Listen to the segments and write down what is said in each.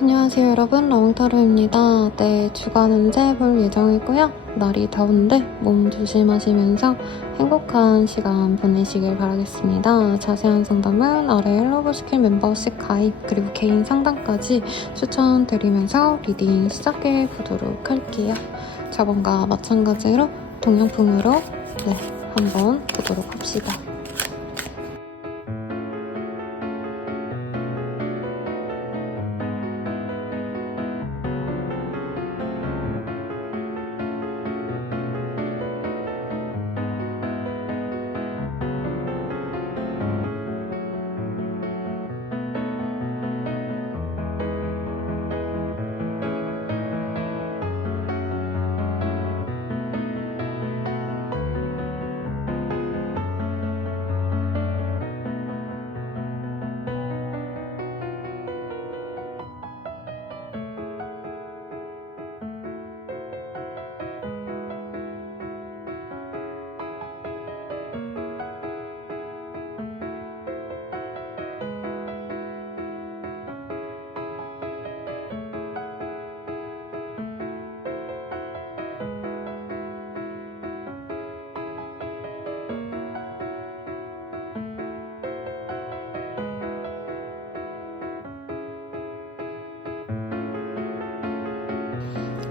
안녕하세요 여러분, 러몽타로입니다. 네, 주간 운세 볼 예정이고요. 날이 더운데 몸 조심하시면서 행복한 시간 보내시길 바라겠습니다. 자세한 상담은 아래 헬로버스킬 멤버십 가입 그리고 개인 상담까지 추천드리면서 리딩 시작해 보도록 할게요. 저번과 마찬가지로 동영풍으로 한번 보도록 합시다.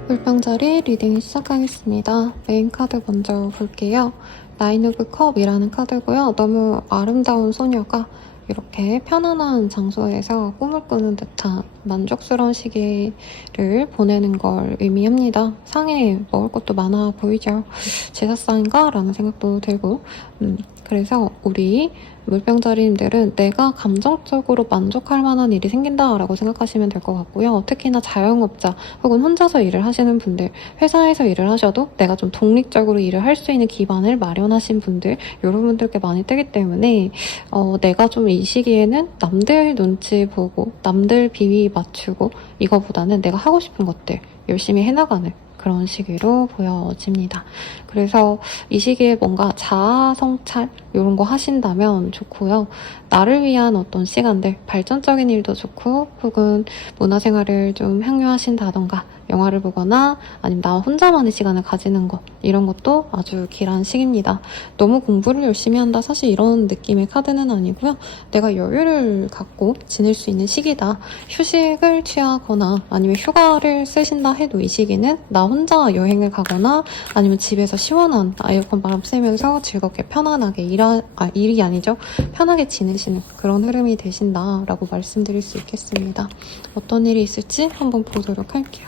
물병자리 리딩 시작하겠습니다. 메인 카드 먼저 볼게요. 나인 오브 컵이라는 카드고요. 너무 아름다운 소녀가 이렇게 편안한 장소에서 꿈을 꾸는 듯한 만족스러운 시기를 보내는 걸 의미합니다. 상에 먹을 것도 많아 보이죠? 제사상인가? 라는 생각도 들고 그래서 우리 물병자리님들은 내가 감정적으로 만족할 만한 일이 생긴다라고 생각하시면 될 것 같고요. 특히나 자영업자 혹은 혼자서 일을 하시는 분들, 회사에서 일을 하셔도 내가 좀 독립적으로 일을 할 수 있는 기반을 마련하신 분들, 이런 분들께 많이 뜨기 때문에 내가 좀 이 시기에는 남들 눈치 보고 남들 비위 맞추고 이거보다는 내가 하고 싶은 것들 열심히 해나가는 그런 시기로 보여집니다. 그래서 이 시기에 뭔가 자아 성찰 이런 거 하신다면 좋고요. 나를 위한 어떤 시간들, 발전적인 일도 좋고 혹은 문화생활을 좀 향유하신다던가 영화를 보거나 아니면 나 혼자만의 시간을 가지는 것, 이런 것도 아주 길한 시기입니다. 너무 공부를 열심히 한다, 사실 이런 느낌의 카드는 아니고요. 내가 여유를 갖고 지낼 수 있는 시기다. 휴식을 취하거나 아니면 휴가를 쓰신다 해도 이 시기는 나 혼자 여행을 가거나 아니면 집에서 시원한 에어컨 바람 쐬면서 즐겁게 편안하게 일이 아니죠. 편하게 지내시는 그런 흐름이 되신다라고 말씀드릴 수 있겠습니다. 어떤 일이 있을지 한번 보도록 할게요.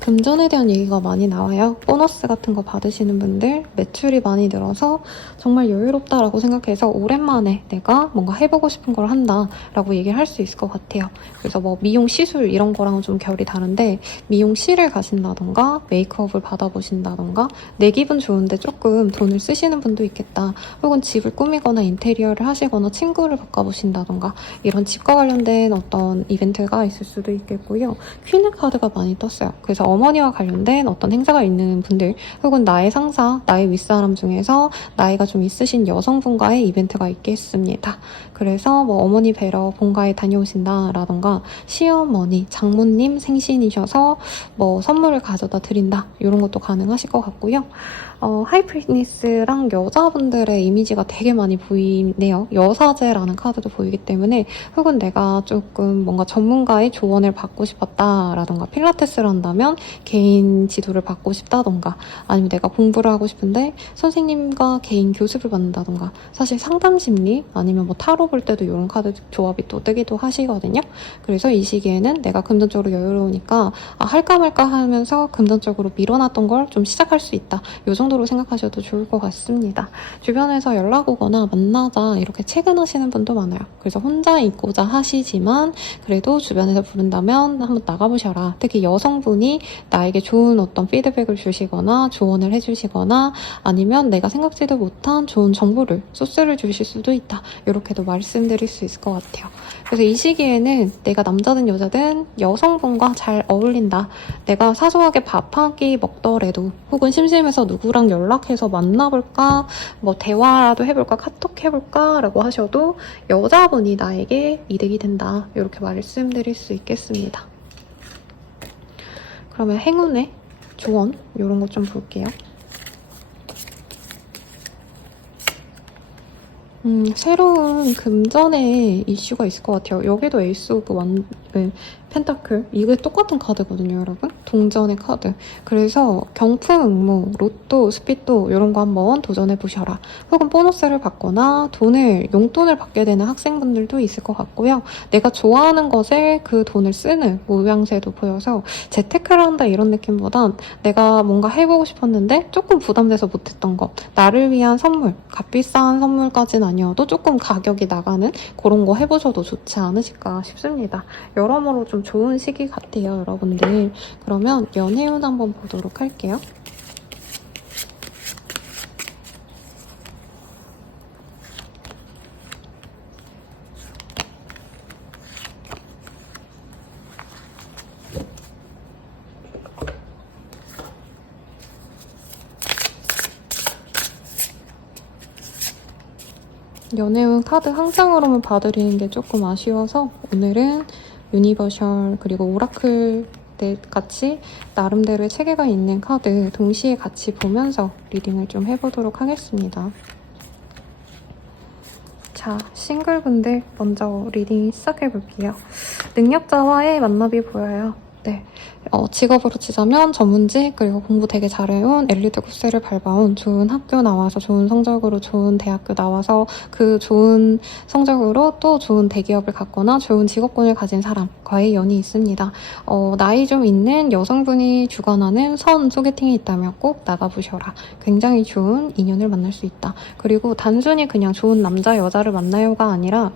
금전에 대한 얘기가 많이 나와요. 보너스 같은 거 받으시는 분들, 매출이 많이 늘어서 정말 여유롭다라고 생각해서 오랜만에 내가 뭔가 해보고 싶은 걸 한다라고 얘기를 할 수 있을 것 같아요. 그래서 뭐 미용 시술 이런 거랑은 좀 결이 다른데 미용실을 가신다던가 메이크업을 받아보신다던가 내 기분 좋은데 조금 돈을 쓰시는 분도 있겠다. 혹은 집을 꾸미거나 인테리어를 하시거나 친구를 바꿔보신다던가 이런 집과 관련된 어떤 이벤트가 있을 수도 있겠고요. 퀸의 카드가 많이 떴어요. 그래서 어머니와 관련된 어떤 행사가 있는 분들 혹은 나의 상사, 나의 윗사람 중에서 나이가 좀 있으신 여성분과의 이벤트가 있겠습니다. 그래서 뭐 어머니 뵈러 본가에 다녀오신다라던가 시어머니, 장모님 생신이셔서 뭐 선물을 가져다 드린다 이런 것도 가능하실 것 같고요. 하이피니스랑 여자분들의 이미지가 되게 많이 보이네요. 여사제라는 카드도 보이기 때문에 혹은 내가 조금 뭔가 전문가의 조언을 받고 싶었다라던가 필라테스를 한다면 개인 지도를 받고 싶다던가 아니면 내가 공부를 하고 싶은데 선생님과 개인 교습을 받는다던가 사실 상담심리 아니면 뭐 타로 볼 때도 이런 카드 조합이 또 뜨기도 하시거든요. 그래서 이 시기에는 내가 금전적으로 여유로우니까 할까 말까 하면서 금전적으로 밀어놨던 걸 좀 시작할 수 있다. 이 정도로 생각하셔도 좋을 것 같습니다. 주변에서 연락 오거나 만나자 이렇게 채근하시는 분도 많아요. 그래서 혼자 있고자 하시지만 그래도 주변에서 부른다면 한번 나가보셔라. 특히 여성분이 나에게 좋은 어떤 피드백을 주시거나 조언을 해주시거나 아니면 내가 생각지도 못한 좋은 정보를 소스를 주실 수도 있다. 이렇게도 말씀드릴 수 있을 것 같아요. 그래서 이 시기에는 내가 남자든 여자든 여성분과 잘 어울린다. 내가 사소하게 밥 한 끼 먹더라도 혹은 심심해서 누구랑 누구랑 연락해서 만나볼까, 뭐 대화라도 해볼까, 카톡 해볼까 라고 하셔도 여자분이 나에게 이득이 된다, 이렇게 말씀드릴 수 있겠습니다. 그러면 행운의 조언 이런 거 좀 볼게요. 새로운 금전의 이슈가 있을 것 같아요. 여기도 에이스 오브 펜타클, 이게 똑같은 카드거든요, 여러분. 동전의 카드. 그래서 경품응모, 로또, 스피또 이런 거 한번 도전해 보셔라. 혹은 보너스를 받거나 용돈을 받게 되는 학생분들도 있을 것 같고요. 내가 좋아하는 것에 그 돈을 쓰는 모양새도 보여서 재테크를 한다 이런 느낌보단 내가 뭔가 해보고 싶었는데 조금 부담돼서 못했던 것, 나를 위한 선물, 값비싼 선물까지는 아니어도 조금 가격이 나가는 그런 거 해보셔도 좋지 않으실까 싶습니다. 여러모로 좀 좋은 시기 같아요, 여러분들. 그러면 연애운 한번 보도록 할게요. 연애운 카드 한 장으로만 봐드리는 게 조금 아쉬워서 오늘은 유니버셜 그리고 오라클 같이 나름대로의 체계가 있는 카드 동시에 같이 보면서 리딩을 좀 해보도록 하겠습니다. 자, 싱글분들 먼저 리딩 시작해볼게요. 능력자와의 만남이 보여요. 네. 직업으로 치자면 전문직, 그리고 공부 되게 잘해온 엘리트 코스를 밟아온, 좋은 학교 나와서 좋은 성적으로 좋은 대학교 나와서 그 좋은 성적으로 또 좋은 대기업을 갖거나 좋은 직업군을 가진 사람과의 연이 있습니다. 나이 좀 있는 여성분이 주관하는 선 소개팅이 있다면 꼭 나가보셔라. 굉장히 좋은 인연을 만날 수 있다. 그리고 단순히 그냥 좋은 남자 여자를 만나요가 아니라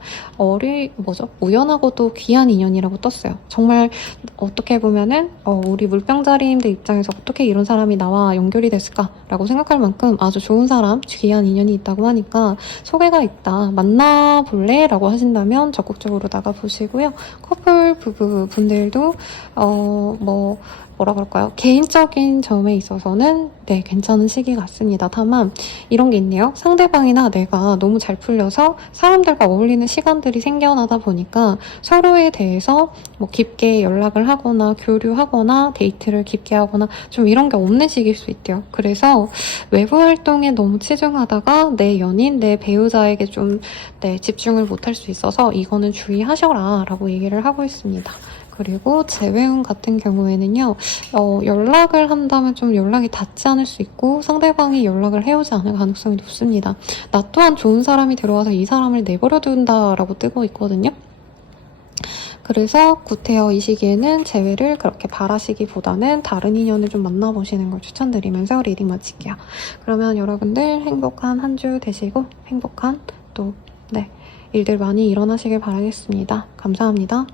우연하고도 귀한 인연이라고 떴어요. 정말 어떻게 보면은 우리 물병자리님들 입장에서 어떻게 이런 사람이 나와 연결이 됐을까라고 생각할 만큼 아주 좋은 사람, 귀한 인연이 있다고 하니까 소개가 있다, 만나볼래? 라고 하신다면 적극적으로 나가보시고요. 커플 부부 분들도 뭐라 그럴까요? 개인적인 점에 있어서는 네, 괜찮은 시기 같습니다. 다만 이런 게 있네요. 상대방이나 내가 너무 잘 풀려서 사람들과 어울리는 시간들이 생겨나다 보니까 서로에 대해서 뭐 깊게 연락을 하거나 교류하거나 데이트를 깊게 하거나 좀 이런 게 없는 시기일 수 있대요. 그래서 외부 활동에 너무 치중하다가 내 연인, 내 배우자에게 좀 집중을 못할 수 있어서 이거는 주의하셔라 라고 얘기를 하고 있습니다. 그리고 재회운 같은 경우에는요, 연락을 한다면 좀 연락이 닿지 않을 수 있고 상대방이 연락을 해오지 않을 가능성이 높습니다. 나 또한 좋은 사람이 들어와서 이 사람을 내버려 둔다라고 뜨고 있거든요. 그래서 구태여 이 시기에는 재회를 그렇게 바라시기보다는 다른 인연을 좀 만나보시는 걸 추천드리면서 리딩 마칠게요. 그러면 여러분들 행복한 한 주 되시고 행복한 일들 많이 일어나시길 바라겠습니다. 감사합니다.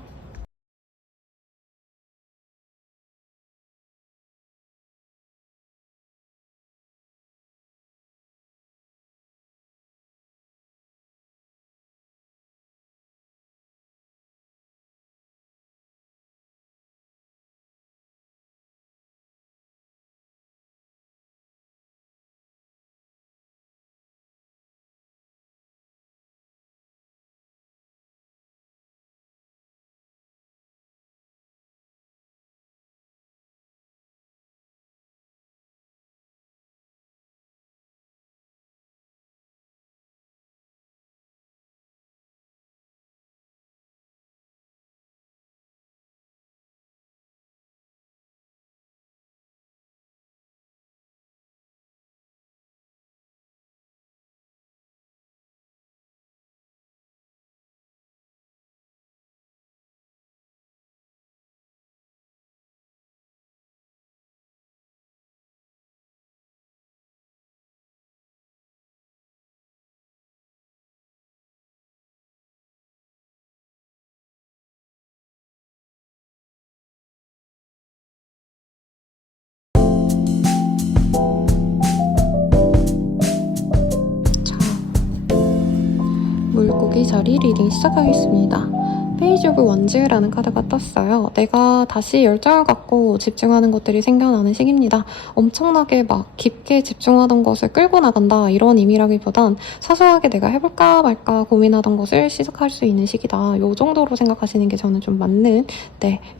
물고기 자리 리딩 시작하겠습니다. 페이지 오브 원즈라는 카드가 떴어요. 내가 다시 열정을 갖고 집중하는 것들이 생겨나는 시기입니다. 엄청나게 막 깊게 집중하던 것을 끌고 나간다 이런 의미라기보단 사소하게 내가 해볼까 말까 고민하던 것을 시작할 수 있는 시기다. 요 정도로 생각하시는 게 저는 좀 맞는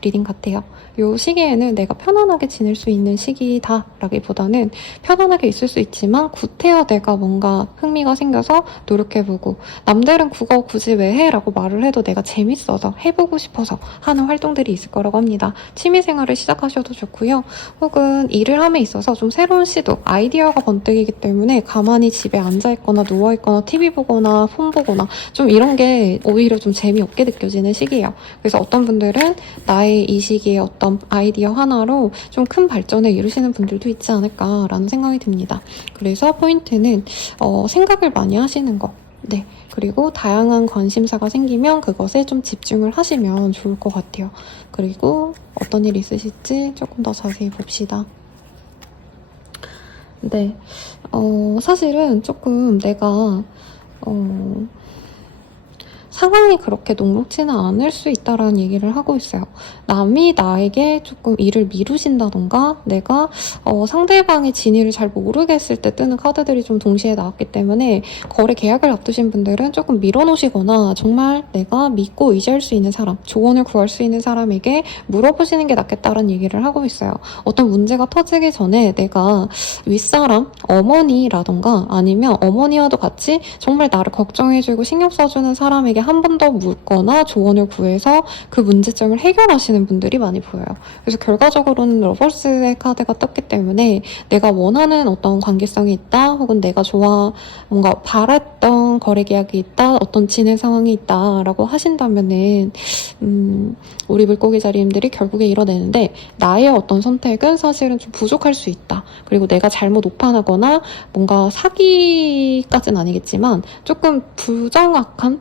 리딩 같아요. 요 시기에는 내가 편안하게 지낼 수 있는 시기다 라기보다는 편안하게 있을 수 있지만 구태여 내가 뭔가 흥미가 생겨서 노력해보고 남들은 그거 굳이 왜 해? 라고 말을 해도 내가 재밌어서 해보고 싶어서 하는 활동들이 있을 거라고 합니다. 취미생활을 시작하셔도 좋고요. 혹은 일을 함에 있어서 좀 새로운 시도, 아이디어가 번뜩이기 때문에 가만히 집에 앉아있거나 누워있거나 TV 보거나 폰 보거나 좀 이런 게 오히려 좀 재미없게 느껴지는 시기예요. 그래서 어떤 분들은 나의 이 시기에 어떤 아이디어 하나로 좀 큰 발전을 이루시는 분들도 있지 않을까라는 생각이 듭니다. 그래서 포인트는 생각을 많이 하시는 거. 네. 그리고 다양한 관심사가 생기면 그것에 좀 집중을 하시면 좋을 것 같아요. 그리고 어떤 일 있으실지 조금 더 자세히 봅시다. 네. 사실은 조금 내가 상황이 그렇게 녹록지는 않을 수 있다라는 얘기를 하고 있어요. 남이 나에게 조금 일을 미루신다던가 내가 상대방의 진위를 잘 모르겠을 때 뜨는 카드들이 좀 동시에 나왔기 때문에 거래 계약을 앞두신 분들은 조금 밀어놓으시거나 정말 내가 믿고 의지할 수 있는 사람, 조언을 구할 수 있는 사람에게 물어보시는 게 낫겠다라는 얘기를 하고 있어요. 어떤 문제가 터지기 전에 내가 윗사람, 어머니라던가 아니면 어머니와도 같이 정말 나를 걱정해주고 신경 써주는 사람에게 한 번 더 묻거나 조언을 구해서 그 문제점을 해결하시는 분들이 많이 보여요. 그래서 결과적으로는 러버스의 카드가 떴기 때문에 내가 원하는 어떤 관계성이 있다 혹은 내가 뭔가 바랐던 거래 계약이 있다 어떤 진행 상황이 있다라고 하신다면은 우리 물고기 자리님들이 결국에 이뤄내는데 나의 어떤 선택은 사실은 좀 부족할 수 있다. 그리고 내가 잘못 오판하거나 뭔가 사기까지는 아니겠지만 조금 부정확한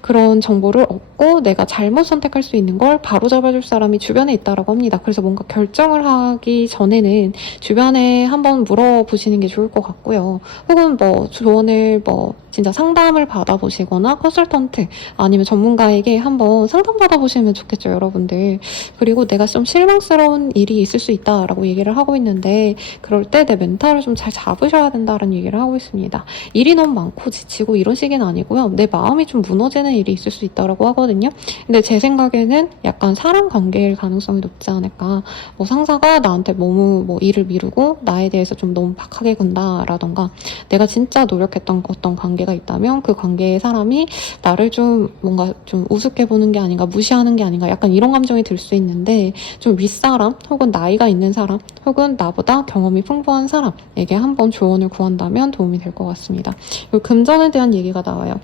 그런 정보를 얻고 내가 잘못 선택할 수 있는 걸 바로잡아줄 사람이 주변에 있다라고 합니다. 그래서 뭔가 결정을 하기 전에는 주변에 한번 물어보시는 게 좋을 것 같고요. 혹은 조언을 진짜 상담을 받아보시거나 컨설턴트 아니면 전문가에게 한번 상담받아보시면 좋겠죠, 여러분들. 그리고 내가 좀 실망스러운 일이 있을 수 있다라고 얘기를 하고 있는데 그럴 때 내 멘탈을 좀 잘 잡으셔야 된다는 얘기를 하고 있습니다. 일이 너무 많고 지치고 이런 시기는 아니고요. 내 마음이 좀 무너지는 일이 있을 수 있다라고 하거든요. 근데 제 생각에는 약간 사람 관계일 가능성이 높지 않을까. 상사가 나한테 너무 일을 미루고 나에 대해서 좀 너무 박하게 군다라던가 내가 진짜 노력했던 어떤 관계가 있다면 그 관계의 사람이 나를 좀 뭔가 좀 우습게 보는 게 아닌가 무시하는 게 아닌가 약간 이런 감정이 들 수 있는데 좀 윗사람 혹은 나이가 있는 사람 혹은 나보다 경험이 풍부한 사람에게 한번 조언을 구한다면 도움이 될 것 같습니다. 그리고 금전에 대한 얘기가 나와요.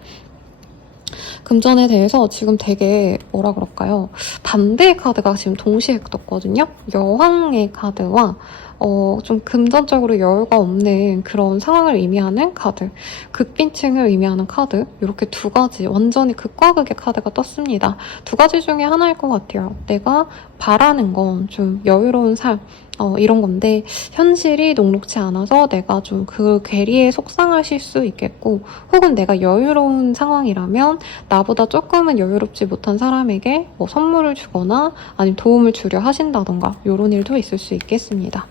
금전에 대해서 지금 되게 뭐라 그럴까요? 반대의 카드가 지금 동시에 떴거든요. 여왕의 카드와 좀 금전적으로 여유가 없는 그런 상황을 의미하는 카드, 극빈층을 의미하는 카드, 이렇게 두 가지 완전히 극과 극의 카드가 떴습니다. 두 가지 중에 하나일 것 같아요. 내가 바라는 건 좀 여유로운 삶, 이런 건데 현실이 녹록지 않아서 내가 좀 그 괴리에 속상하실 수 있겠고 혹은 내가 여유로운 상황이라면 나보다 조금은 여유롭지 못한 사람에게 선물을 주거나 아니면 도움을 주려 하신다던가 이런 일도 있을 수 있겠습니다.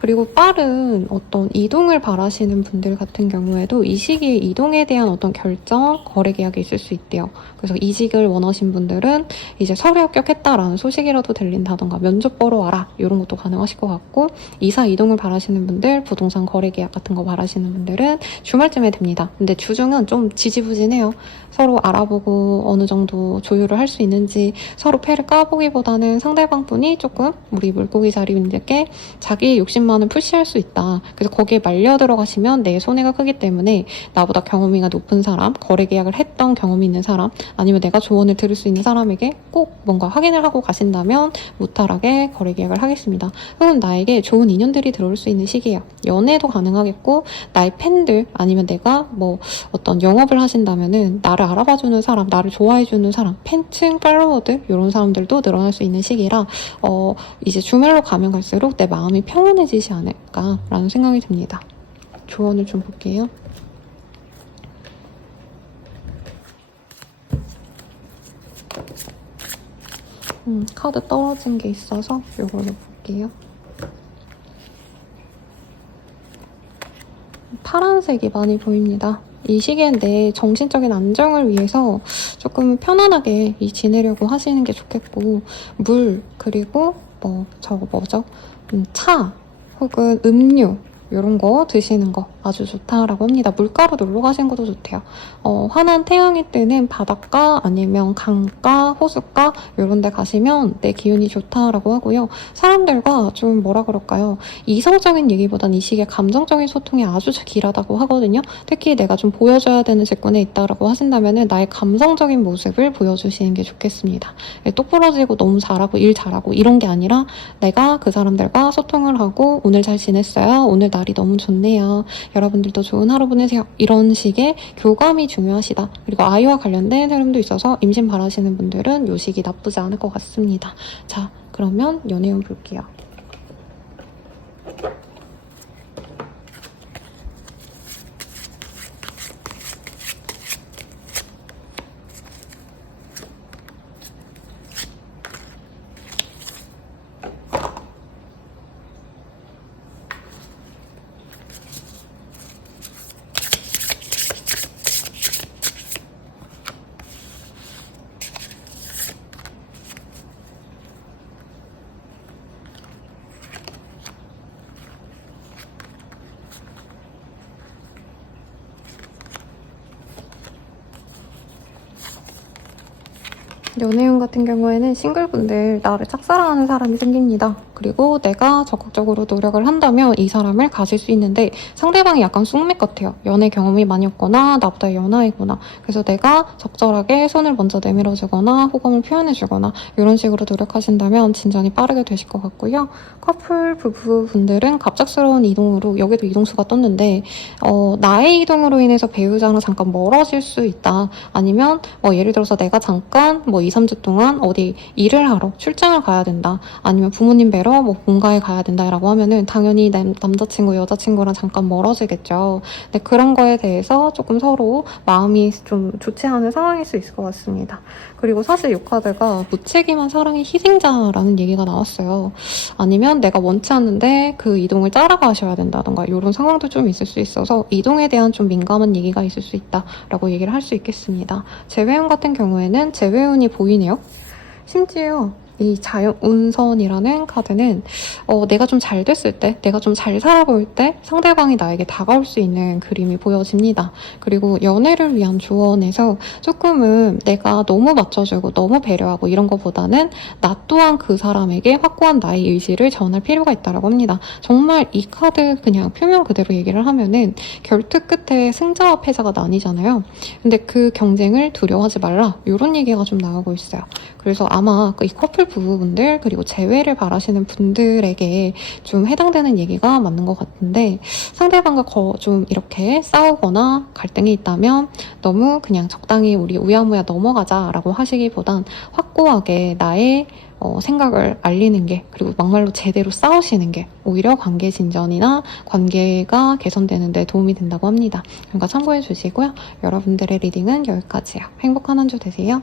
그리고 빠른 어떤 이동을 바라시는 분들 같은 경우에도 이 시기에 이동에 대한 어떤 결정, 거래 계약이 있을 수 있대요. 그래서 이직을 원하신 분들은 이제 서류 합격했다라는 소식이라도 들린다던가 면접 보러 와라 이런 것도 가능하실 것 같고 이사 이동을 바라시는 분들, 부동산 거래 계약 같은 거 바라시는 분들은 주말쯤에 됩니다. 근데 주중은 좀 지지부진해요. 서로 알아보고 어느 정도 조율을 할 수 있는지 서로 패를 까보기보다는 상대방 분이 조금 우리 물고기 자리분들께 자기 욕심만은 푸시할 수 있다. 그래서 거기에 말려 들어가시면 내 손해가 크기 때문에 나보다 경험이가 높은 사람, 거래 계약을 했던 경험이 있는 사람 아니면 내가 조언을 들을 수 있는 사람에게 꼭 뭔가 확인을 하고 가신다면 무탈하게 거래 계약을 하겠습니다. 혹은 나에게 좋은 인연들이 들어올 수 있는 시기예요. 연애도 가능하겠고 나의 팬들 아니면 내가 어떤 영업을 하신다면은 나를 알아봐주는 사람, 나를 좋아해주는 사람, 팬층, 팔로워들 이런 사람들도 늘어날 수 있는 시기라 이제 주말로 가면 갈수록 내 마음이 평온해지지 않을까라는 생각이 듭니다. 조언을 좀 볼게요. 카드 떨어진 게 있어서 이걸로 볼게요. 파란색이 많이 보입니다. 이 시기엔 내 정신적인 안정을 위해서 조금 편안하게 지내려고 하시는 게 좋겠고, 물, 그리고 저거 뭐죠? 차, 혹은 음료, 이런 거 드시는 거 아주 좋다라고 합니다. 물가로 놀러 가시는 것도 좋대요. 환한 태양이 뜨는 바닷가 아니면 강가, 호숫가 이런 데 가시면 내 기운이 좋다라고 하고요. 사람들과 좀 뭐라 그럴까요? 이성적인 얘기보단 이 시기에 감정적인 소통이 아주 길하다고 하거든요. 특히 내가 좀 보여줘야 되는 직군에 있다라고 하신다면 나의 감성적인 모습을 보여주시는 게 좋겠습니다. 똑부러지고 너무 잘하고 일 잘하고 이런 게 아니라 내가 그 사람들과 소통을 하고 오늘 잘 지냈어요? 오늘 날이 너무 좋네요. 여러분들도 좋은 하루 보내세요. 이런 식의 교감이 중요하시다. 그리고 아이와 관련된 흐름도 있어서 임신 바라시는 분들은 이 시기 나쁘지 않을 것 같습니다. 자, 그러면 연애운 볼게요. 연애운 같은 경우에는 싱글분들 나를 짝사랑하는 사람이 생깁니다. 그리고 내가 적극적으로 노력을 한다면 이 사람을 가질 수 있는데 상대방이 약간 쑥맥 같아요. 연애 경험이 많이 없거나 나보다 연하이거나 그래서 내가 적절하게 손을 먼저 내밀어주거나 호감을 표현해주거나 이런 식으로 노력하신다면 진전이 빠르게 되실 것 같고요. 커플 부부분들은 갑작스러운 이동으로 여기도 이동수가 떴는데 나의 이동으로 인해서 배우자랑 잠깐 멀어질 수 있다. 아니면 예를 들어서 내가 잠깐 2, 3주 동안 어디 일을 하러 출장을 가야 된다. 아니면 부모님 뵈러 본가에 가야 된다라고 하면은 당연히 남자친구, 여자친구랑 잠깐 멀어지겠죠. 근데 그런 거에 대해서 조금 서로 마음이 좀 좋지 않은 상황일 수 있을 것 같습니다. 그리고 사실 이 카드가 무책임한 사랑의 희생자라는 얘기가 나왔어요. 아니면 내가 원치 않는데 그 이동을 따라가셔야 된다던가 이런 상황도 좀 있을 수 있어서 이동에 대한 좀 민감한 얘기가 있을 수 있다라고 얘기를 할 수 있겠습니다. 재회운 같은 경우에는 재회운이 보이네요. 심지어 이 자연운선이라는 카드는 내가 좀 잘 됐을 때, 내가 좀 잘 살아볼 때 상대방이 나에게 다가올 수 있는 그림이 보여집니다. 그리고 연애를 위한 조언에서 조금은 내가 너무 맞춰주고 너무 배려하고 이런 것보다는 나 또한 그 사람에게 확고한 나의 의지를 전할 필요가 있다고 합니다. 정말 이 카드 그냥 표면 그대로 얘기를 하면은 결투 끝에 승자와 패자가 나뉘잖아요. 근데 그 경쟁을 두려워하지 말라 이런 얘기가 좀 나오고 있어요. 그래서 아마 이 커플 부부분들 그리고 재회를 바라시는 분들에게 좀 해당되는 얘기가 맞는 것 같은데 상대방과 좀 이렇게 싸우거나 갈등이 있다면 너무 그냥 적당히 우리 우야무야 넘어가자라고 하시기보단 확고하게 나의 생각을 알리는 게 그리고 막말로 제대로 싸우시는 게 오히려 관계 진전이나 관계가 개선되는 데 도움이 된다고 합니다. 그러니까 참고해 주시고요. 여러분들의 리딩은 여기까지예요. 행복한 한 주 되세요.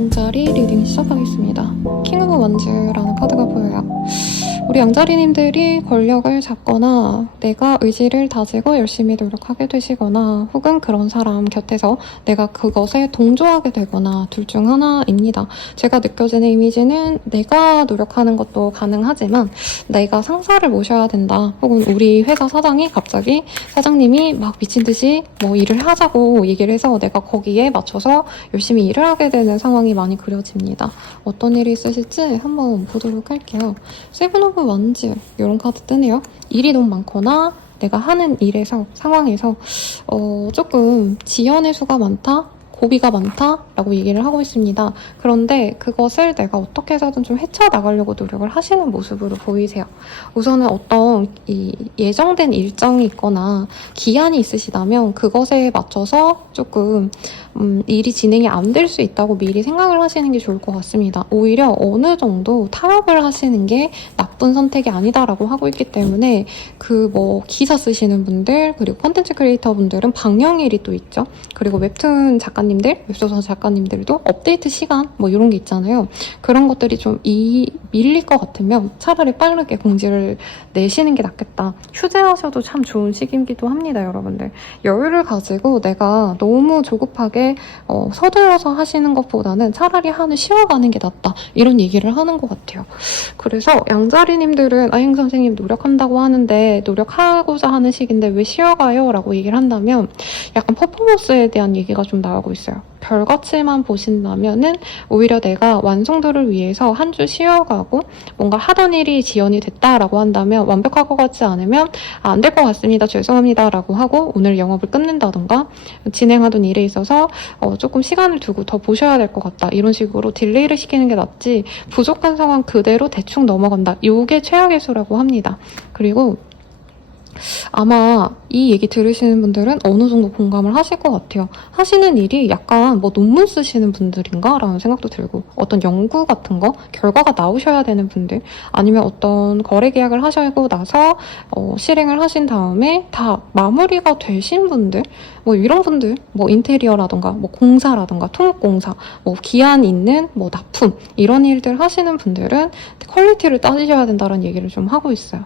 양자리 리딩 시작하겠습니다. 킹 오브 원즈라는 카드가 보여요. 우리 양자리님들이 권력을 잡거나 내가 의지를 다지고 열심히 노력하게 되시거나 혹은 그런 사람 곁에서 내가 그것에 동조하게 되거나 둘 중 하나입니다. 제가 느껴지는 이미지는 내가 노력하는 것도 가능하지만 내가 상사를 모셔야 된다. 혹은 우리 회사 사장이 갑자기 사장님이 막 미친 듯이 뭐 일을 하자고 얘기를 해서 내가 거기에 맞춰서 열심히 일을 하게 되는 상황이 많이 그려집니다. 어떤 일이 있으실지 한번 보도록 할게요. 세븐 오브 원즈 이런 카드 뜨네요. 일이 너무 많거나 내가 하는 일에서 상황에서 조금 지연의 수가 많다? 고비가 많다라고 얘기를 하고 있습니다. 그런데 그것을 내가 어떻게 해서든 좀 헤쳐나가려고 노력을 하시는 모습으로 보이세요. 우선은 어떤 이 예정된 일정이 있거나 기한이 있으시다면 그것에 맞춰서 조금 일이 진행이 안 될 수 있다고 미리 생각을 하시는 게 좋을 것 같습니다. 오히려 어느 정도 타협을 하시는 게 나쁜 선택이 아니다라고 하고 있기 때문에 그 뭐 기사 쓰시는 분들 그리고 콘텐츠 크리에이터 분들은 방영일이 또 있죠. 그리고 웹툰 작가님들, 웹소설 작가님들도 업데이트 시간 뭐 이런 게 있잖아요. 그런 것들이 좀 밀릴 것 같으면 차라리 빠르게 공지를 내시는 게 낫겠다. 휴재하셔도 참 좋은 시기이기도 합니다, 여러분들. 여유를 가지고 내가 너무 조급하게 서둘러서 하시는 것보다는 차라리 한을 쉬어가는 게 낫다. 이런 얘기를 하는 것 같아요. 그래서 양자리님들은 아잉 선생님 노력한다고 하는데 노력하고자 하는 시기인데 왜 쉬어가요? 라고 얘기를 한다면 약간 퍼포먼스에 대한 얘기가 좀 나오고 있어요. 결과치만 보신다면은 오히려 내가 완성도를 위해서 한 주 쉬어가고 뭔가 하던 일이 지연이 됐다라고 한다면 완벽할 것 같지 않으면 안 될 것 같습니다. 죄송합니다. 라고 하고 오늘 영업을 끊는다던가 진행하던 일에 있어서 조금 시간을 두고 더 보셔야 될 것 같다. 이런 식으로 딜레이를 시키는 게 낫지 부족한 상황 그대로 대충 넘어간다. 이게 최악의 수라고 합니다. 그리고 아마 이 얘기 들으시는 분들은 어느 정도 공감을 하실 것 같아요. 하시는 일이 약간 뭐 논문 쓰시는 분들인가? 라는 생각도 들고 어떤 연구 같은 거, 결과가 나오셔야 되는 분들 아니면 어떤 거래 계약을 하시고 나서 실행을 하신 다음에 다 마무리가 되신 분들 뭐 이런 분들 뭐 인테리어라던가 뭐 공사라던가 토목공사 뭐 기한 있는 뭐 납품 이런 일들 하시는 분들은 퀄리티를 따지셔야 된다는 얘기를 좀 하고 있어요.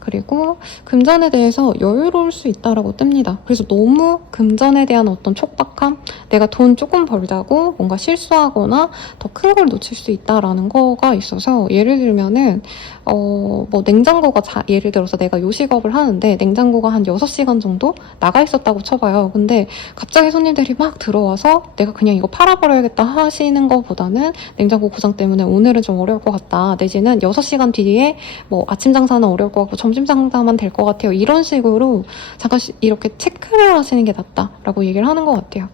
그리고 금전에 대해서 여유로울 수 있다라고 뜹니다. 그래서 너무 금전에 대한 어떤 촉박함, 내가 돈 조금 벌자고 뭔가 실수하거나 더 큰 걸 놓칠 수 있다라는 거가 있어서 예를 들면은 뭐 냉장고가 예를 들어서 내가 요식업을 하는데 냉장고가 한 6시간 정도 나가 있었다고 쳐봐요. 근데 갑자기 손님들이 막 들어와서 내가 그냥 이거 팔아버려야겠다 하시는 것보다는 냉장고 고장 때문에 오늘은 좀 어려울 것 같다. 내지는 6시간 뒤에 뭐 아침 장사는 어려울 것 같고 점심 장사만 될 것 같아요. 이런 식으로 잠깐 이렇게 체크를 하시는 게 낫다라고 얘기를 하는 것 같아요.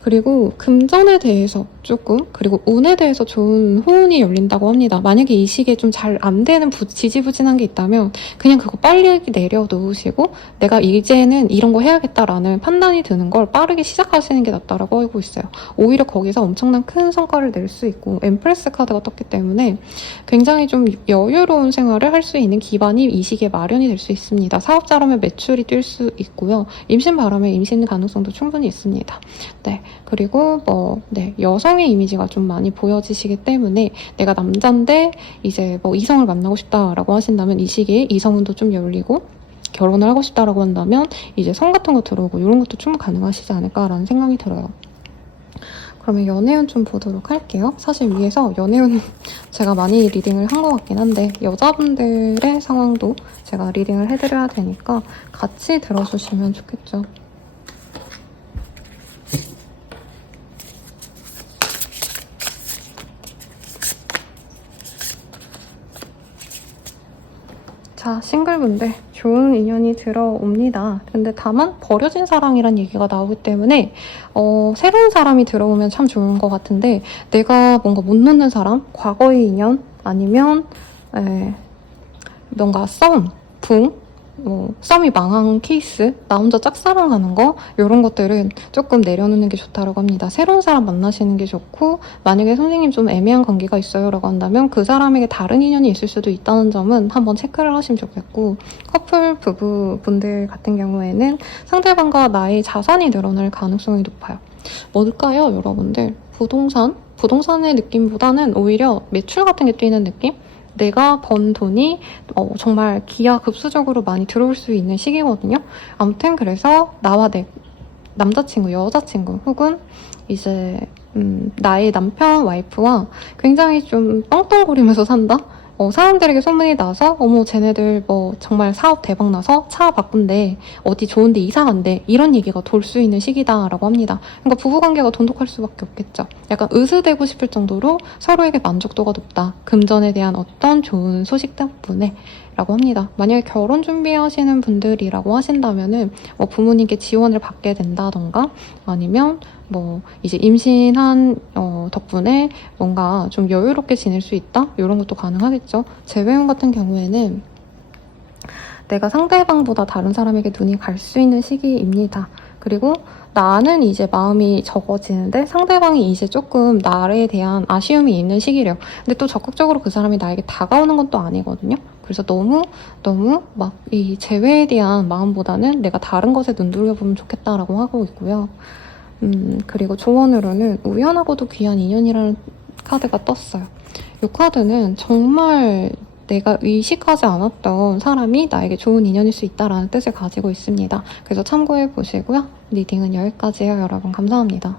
그리고 금전에 대해서 조금 그리고 운에 대해서 좋은 호운이 열린다고 합니다. 만약에 이 시기에 좀 잘 안 되는 지지부진한 게 있다면 그냥 그거 빨리 내려놓으시고 내가 이제는 이런 거 해야겠다라는 판단이 드는 걸 빠르게 시작하시는 게 낫다라고 하고 있어요. 오히려 거기서 엄청난 큰 성과를 낼 수 있고 엠프레스 카드가 떴기 때문에 굉장히 좀 여유로운 생활을 할 수 있는 기반이 이 시기에 마련이 될 수 있습니다. 사업자라면 매출이 뛸 수 있고요. 임신 바람에 임신 가능성도 충분히 있습니다. 네. 그리고 여성의 이미지가 좀 많이 보여지시기 때문에 내가 남잔데 이제 뭐 이성을 만나고 싶다라고 하신다면 이 시기에 이성운도 좀 열리고 결혼을 하고 싶다라고 한다면 이제 성 같은 거 들어오고 이런 것도 충분히 가능하시지 않을까라는 생각이 들어요. 그러면 연애운 좀 보도록 할게요. 사실 위에서 연애운 제가 많이 리딩을 한 것 같긴 한데 여자분들의 상황도 제가 리딩을 해드려야 되니까 같이 들어주시면 좋겠죠. 자, 싱글분들 좋은 인연이 들어옵니다. 근데 다만 버려진 사랑이란 얘기가 나오기 때문에 새로운 사람이 들어오면 참 좋은 것 같은데 내가 뭔가 못 놓는 사람, 과거의 인연 아니면 뭔가 썸, 썸이 망한 케이스, 나 혼자 짝사랑하는 거 이런 것들은 조금 내려놓는 게 좋다고 합니다. 새로운 사람 만나시는 게 좋고 만약에 선생님 좀 애매한 관계가 있어요 라고 한다면 그 사람에게 다른 인연이 있을 수도 있다는 점은 한번 체크를 하시면 좋겠고 커플 부부분들 같은 경우에는 상대방과 나의 자산이 늘어날 가능성이 높아요. 뭘까요, 여러분들? 부동산의 느낌보다는 오히려 매출 같은 게 뛰는 느낌? 내가 번 돈이 정말 기하급수적으로 많이 들어올 수 있는 시기거든요. 아무튼 그래서 나와 내 남자친구, 여자친구 혹은 이제 나의 남편, 와이프와 굉장히 좀 떵떵거리면서 산다? 사람들에게 소문이 나서 어머 쟤네들 뭐 정말 사업 대박 나서 차 바꾼대, 어디 좋은데 이사 간대, 이런 얘기가 돌 수 있는 시기다라고 합니다. 그러니까 부부관계가 돈독할 수밖에 없겠죠. 약간 으스대고 싶을 정도로 서로에게 만족도가 높다, 금전에 대한 어떤 좋은 소식 덕분에 라고 합니다. 만약에 결혼 준비하시는 분들이라고 하신다면은 부모님께 지원을 받게 된다던가 아니면 이제 임신한 덕분에 뭔가 좀 여유롭게 지낼 수 있다? 이런 것도 가능하겠죠. 재회원 같은 경우에는 내가 상대방보다 다른 사람에게 눈이 갈 수 있는 시기입니다. 그리고 나는 이제 마음이 적어지는데 상대방이 이제 조금 나에 대한 아쉬움이 있는 시기래요. 근데 또 적극적으로 그 사람이 나에게 다가오는 건 또 아니거든요. 그래서 너무 막 이 재회에 대한 마음보다는 내가 다른 것에 눈돌려보면 좋겠다라고 하고 있고요. 그리고 조언으로는 우연하고도 귀한 인연이라는 카드가 떴어요. 이 카드는 정말 내가 의식하지 않았던 사람이 나에게 좋은 인연일 수 있다라는 뜻을 가지고 있습니다. 그래서 참고해 보시고요. 리딩은 여기까지예요. 여러분 감사합니다.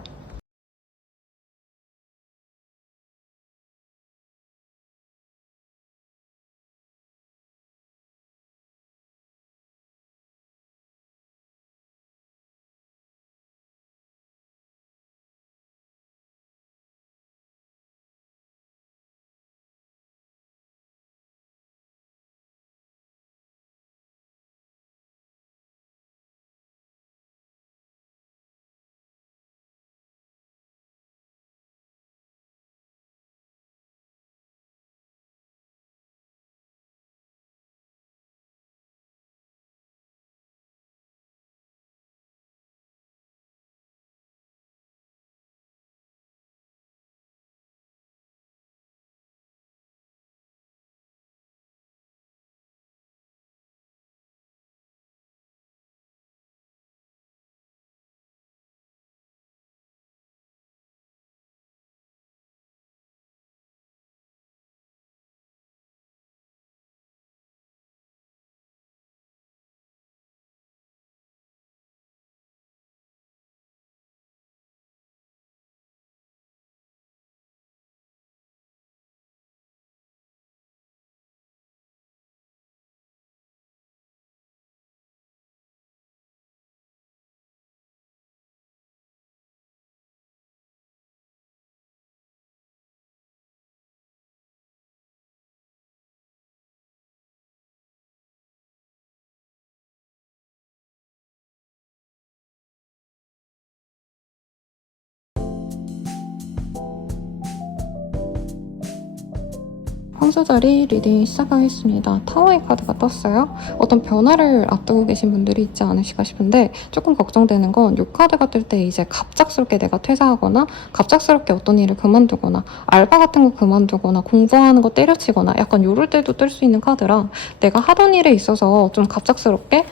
황소자리 리딩 시작하겠습니다. 타워의 카드가 떴어요. 어떤 변화를 앞두고 계신 분들이 있지 않으실까 싶은데 조금 걱정되는 건 이 카드가 뜰 때 이제 갑작스럽게 내가 퇴사하거나 갑작스럽게 어떤 일을 그만두거나 알바 같은 거 그만두거나 공부하는 거 때려치거나 약간 요럴 때도 뜰 수 있는 카드라 내가 하던 일에 있어서 좀 갑작스럽게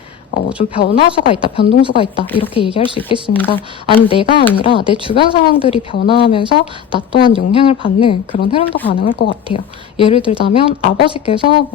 좀 변화수가 있다, 변동수가 있다 이렇게 얘기할 수 있겠습니다. 아니 내가 아니라 내 주변 상황들이 변화하면서 나 또한 영향을 받는 그런 흐름도 가능할 것 같아요. 예를 들자면 아버지께서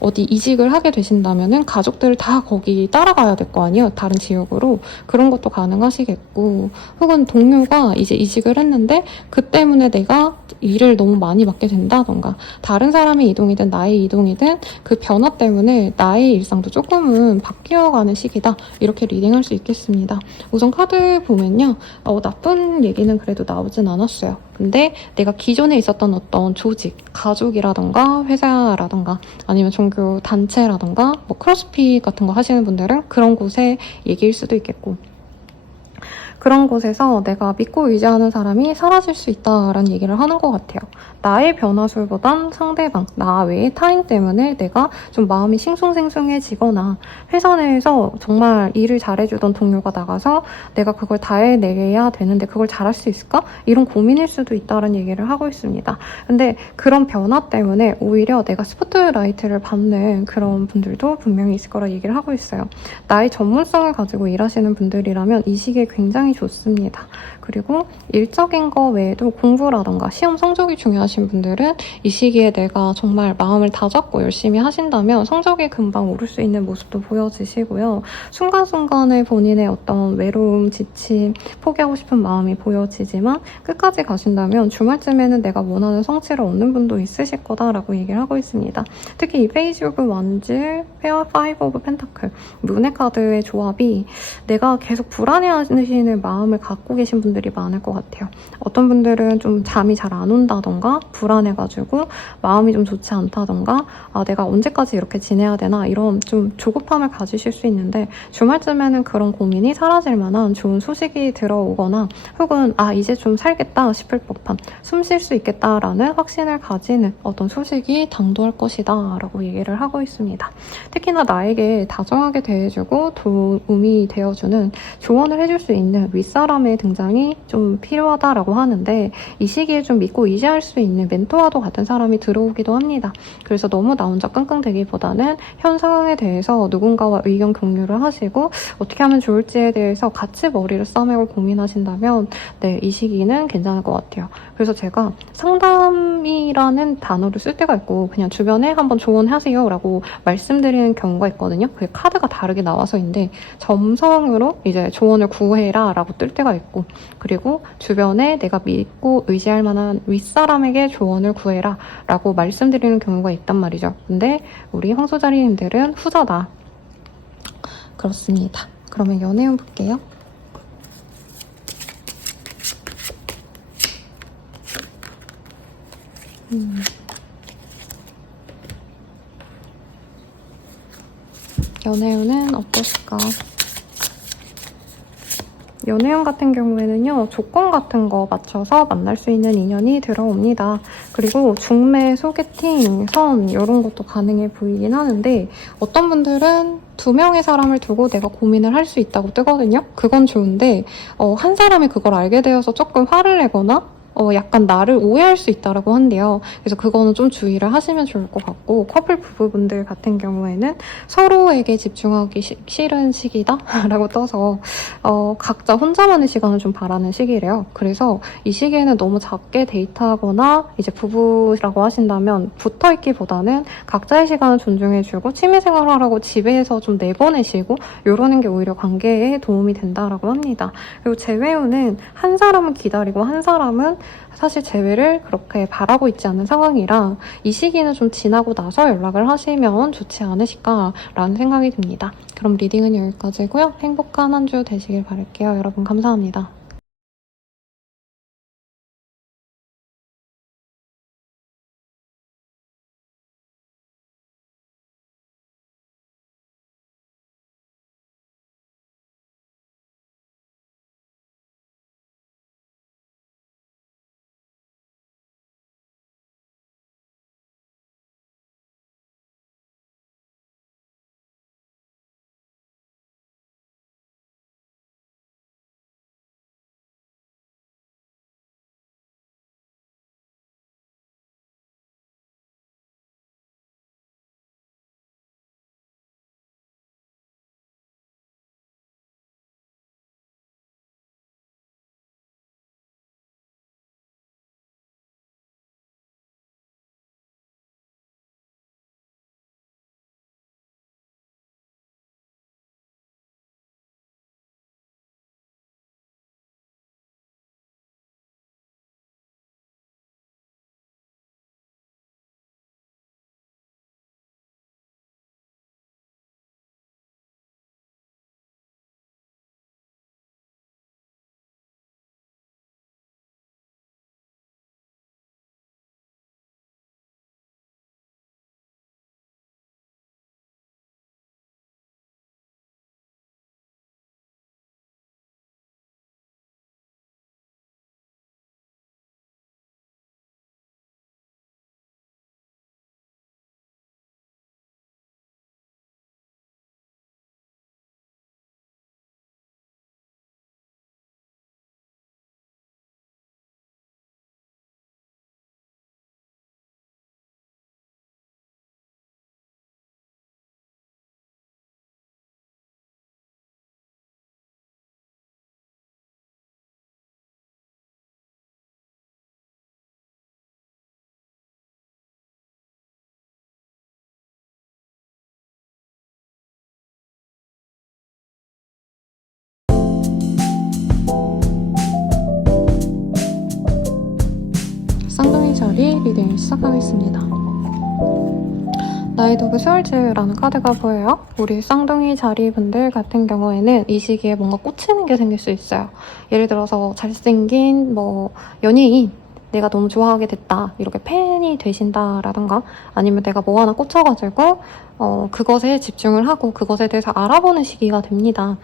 어디 이직을 하게 되신다면은 가족들 다 거기 따라가야 될 거 아니에요. 다른 지역으로. 그런 것도 가능하시겠고, 혹은 동료가 이제 이직을 했는데 그 때문에 내가 일을 너무 많이 맡게 된다던가, 다른 사람의 이동이든 나의 이동이든 그 변화 때문에 나의 일상도 조금은 바뀌어가는 시기다. 이렇게 리딩할 수 있겠습니다. 우선 카드 보면요. 나쁜 얘기는 그래도 나오진 않았어요. 근데 내가 기존에 있었던 어떤 조직, 가족이라던가 회사라던가 아니면 종교 단체라던가 크로스핏 같은 거 하시는 분들은 그런 곳의 얘기일 수도 있겠고, 그런 곳에서 내가 믿고 의지하는 사람이 사라질 수 있다라는 얘기를 하는 것 같아요. 나의 변화술보단 상대방, 나 외의 타인 때문에 내가 좀 마음이 싱숭생숭해지거나 회사 내에서 정말 일을 잘해주던 동료가 나가서 내가 그걸 다 해내야 되는데 그걸 잘할 수 있을까? 이런 고민일 수도 있다는 얘기를 하고 있습니다. 근데 그런 변화 때문에 오히려 내가 스포트라이트를 받는 그런 분들도 분명히 있을 거라 얘기를 하고 있어요. 나의 전문성을 가지고 일하시는 분들이라면 이 시기에 굉장히 굉장히 좋습니다. 그리고 일적인 거 외에도 공부라던가 시험 성적이 중요하신 분들은 이 시기에 내가 정말 마음을 다잡고 열심히 하신다면 성적이 금방 오를 수 있는 모습도 보여지시고요. 순간순간에 본인의 어떤 외로움, 지침, 포기하고 싶은 마음이 보여지지만 끝까지 가신다면 주말쯤에는 내가 원하는 성취를 얻는 분도 있으실 거다라고 얘기를 하고 있습니다. 특히 이 페이지 오브 완즈, 페어 파이브 오브 펜타클, 문의 카드의 조합이 내가 계속 불안해하시는 마음을 갖고 계신 분들이 많을 것 같아요. 어떤 분들은 좀 잠이 잘 안 온다던가 불안해가지고 마음이 좀 좋지 않다던가 내가 언제까지 이렇게 지내야 되나 이런 좀 조급함을 가지실 수 있는데 주말쯤에는 그런 고민이 사라질 만한 좋은 소식이 들어오거나 혹은 이제 좀 살겠다 싶을 법한 숨 쉴 수 있겠다라는 확신을 가지는 어떤 소식이 당도할 것이다 라고 얘기를 하고 있습니다. 특히나 나에게 다정하게 대해주고 도움이 되어주는 조언을 해줄 수 있는 윗사람의 등장이 좀 필요하다라고 하는데 이 시기에 좀 믿고 의지할 수 있는 멘토와도 같은 사람이 들어오기도 합니다. 그래서 너무 나 혼자 끙끙대기보다는 현 상황에 대해서 누군가와 의견 공유를 하시고 어떻게 하면 좋을지에 대해서 같이 머리를 싸매고 고민하신다면 이 시기는 괜찮을 것 같아요. 그래서 제가 상담이라는 단어를 쓸 때가 있고 그냥 주변에 한번 조언하세요 라고 말씀드리는 경우가 있거든요. 그게 카드가 다르게 나와서인데 점성으로 이제 조언을 구해라 라고 뜰 때가 있고 그리고 주변에 내가 믿고 의지할 만한 윗사람에게 조언을 구해라 라고 말씀드리는 경우가 있단 말이죠. 근데 우리 황소자리님들은 후자다. 그렇습니다. 그러면 연애운 볼게요. 연애운은 어떠실까? 연애운 같은 경우에는요, 조건 같은 거 맞춰서 만날 수 있는 인연이 들어옵니다. 그리고 중매, 소개팅, 선 이런 것도 가능해 보이긴 하는데 어떤 분들은 2명의 사람을 두고 내가 고민을 할 수 있다고 뜨거든요. 그건 좋은데 한 사람이 그걸 알게 되어서 조금 화를 내거나 약간 나를 오해할 수 있다라고 한대요. 그래서 그거는 좀 주의를 하시면 좋을 것 같고 커플 부부분들 같은 경우에는 서로에게 집중하기 싫은 시기다? 라고 떠서 각자 혼자만의 시간을 좀 바라는 시기래요. 그래서 이 시기에는 너무 작게 데이트하거나 이제 부부라고 하신다면 붙어있기보다는 각자의 시간을 존중해주고 취미생활 하라고 집에서 좀 내보내시고 이러는 게 오히려 관계에 도움이 된다라고 합니다. 그리고 재회운은 한 사람은 기다리고 한 사람은 사실 재회를 그렇게 바라고 있지 않은 상황이라 이 시기는 좀 지나고 나서 연락을 하시면 좋지 않으실까라는 생각이 듭니다. 그럼 리딩은 여기까지고요. 행복한 한 주 되시길 바랄게요. 여러분 감사합니다. 쌍둥이 자리 리딩을 시작하겠습니다. 나의 도구 스월즈라는 카드가 보여요. 우리 쌍둥이 자리 분들 같은 경우에는 이 시기에 뭔가 꽂히는 게 생길 수 있어요. 예를 들어서 잘생긴 연예인, 내가 너무 좋아하게 됐다, 이렇게 팬이 되신다라던가, 아니면 내가 뭐 하나 꽂혀가지고 그것에 집중을 하고 그것에 대해서 알아보는 시기가 됩니다.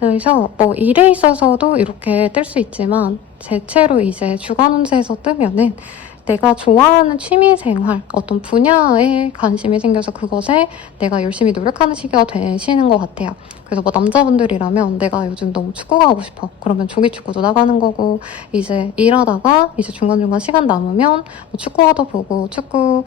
그래서 일에 있어서도 이렇게 뜰 수 있지만 대체로 이제 주간 운세에서 뜨면은 내가 좋아하는 취미생활, 어떤 분야에 관심이 생겨서 그것에 내가 열심히 노력하는 시기가 되시는 것 같아요. 그래서 남자분들이라면 내가 요즘 너무 축구가 하고 싶어. 그러면 조기축구도 나가는 거고, 이제 일하다가 이제 중간중간 시간 남으면 축구화도 보고, 축구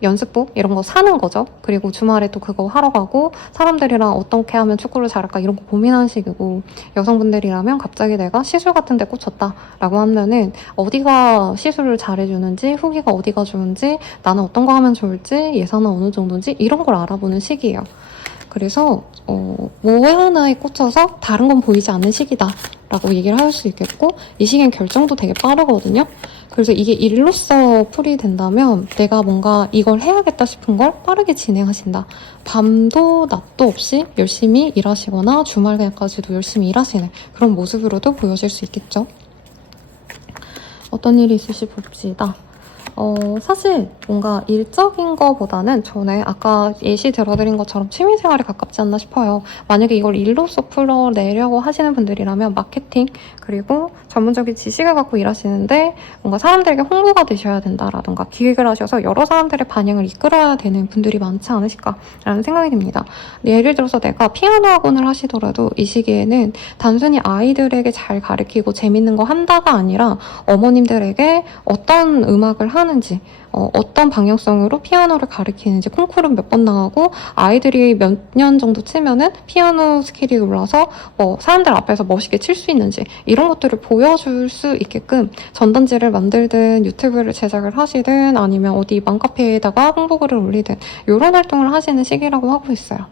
연습복 이런 거 사는 거죠. 그리고 주말에 또 그거 하러 가고, 사람들이랑 어떻게 하면 축구를 잘할까 이런 거 고민하는 시기고, 여성분들이라면 갑자기 내가 시술 같은 데 꽂혔다라고 하면은 어디가 시술을 잘해주는지, 후기가 어디가 좋은지, 나는 어떤 거 하면 좋을지, 예산은 어느 정도인지 이런 걸 알아보는 시기예요. 그래서 뭐 하나에 꽂혀서 다른 건 보이지 않는 시기다 라고 얘기를 할 수 있겠고, 이 시기엔 결정도 되게 빠르거든요. 그래서 이게 일로서 풀이 된다면 내가 뭔가 이걸 해야겠다 싶은 걸 빠르게 진행하신다. 밤도 낮도 없이 열심히 일하시거나 주말까지도 열심히 일하시는 그런 모습으로도 보여질 수 있겠죠. 어떤 일이 있을지 봅시다. 사실 뭔가 일적인 거보다는 저는 아까 예시 들어드린 것처럼 취미생활에 가깝지 않나 싶어요. 만약에 이걸 일로서 풀어내려고 하시는 분들이라면 마케팅, 그리고 전문적인 지식을 갖고 일하시는데 뭔가 사람들에게 홍보가 되셔야 된다라던가 기획을 하셔서 여러 사람들의 반응을 이끌어야 되는 분들이 많지 않으실까라는 생각이 듭니다. 예를 들어서 내가 피아노 학원을 하시더라도 이 시기에는 단순히 아이들에게 잘 가르치고 재밌는 거 한다가 아니라 어머님들에게 어떤 음악을 하는지, 어떤 방향성으로 피아노를 가르치는지, 콩쿠르 몇 번 나가고 아이들이 몇 년 정도 치면은 피아노 스킬이 올라서 사람들 앞에서 멋있게 칠 수 있는지 이런 것들을 보여줄 수 있게끔 전단지를 만들든 유튜브를 제작을 하시든 아니면 어디 맘카페에다가 홍보글을 올리든 이런 활동을 하시는 시기라고 하고 있어요.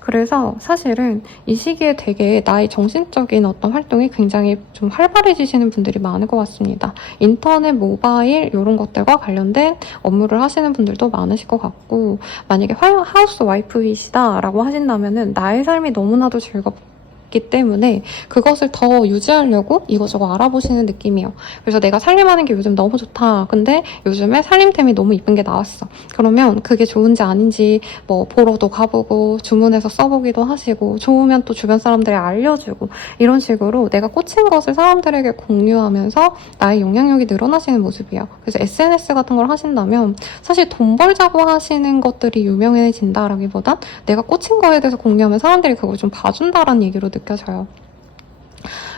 그래서 사실은 이 시기에 되게 나의 정신적인 어떤 활동이 굉장히 좀 활발해지시는 분들이 많을 것 같습니다. 인터넷, 모바일 이런 것들과 관련된 업무를 하시는 분들도 많으실 것 같고, 만약에 하우스 와이프이시다라고 하신다면은 나의 삶이 너무나도 즐겁기 때문에 그것을 더 유지하려고 이것저것 알아보시는 느낌이에요. 그래서 내가 살림하는 게 요즘 너무 좋다. 근데 요즘에 살림템이 너무 이쁜 게 나왔어. 그러면 그게 좋은지 아닌지 보러도 가보고 주문해서 써보기도 하시고, 좋으면 또 주변 사람들이 알려주고, 이런 식으로 내가 꽂힌 것을 사람들에게 공유하면서 나의 영향력이 늘어나시는 모습이에요. 그래서 SNS 같은 걸 하신다면 사실 돈 벌자고 하시는 것들이 유명해진다라기보단 내가 꽂힌 거에 대해서 공유하면 사람들이 그걸 좀 봐준다라는 얘기로 느껴져요.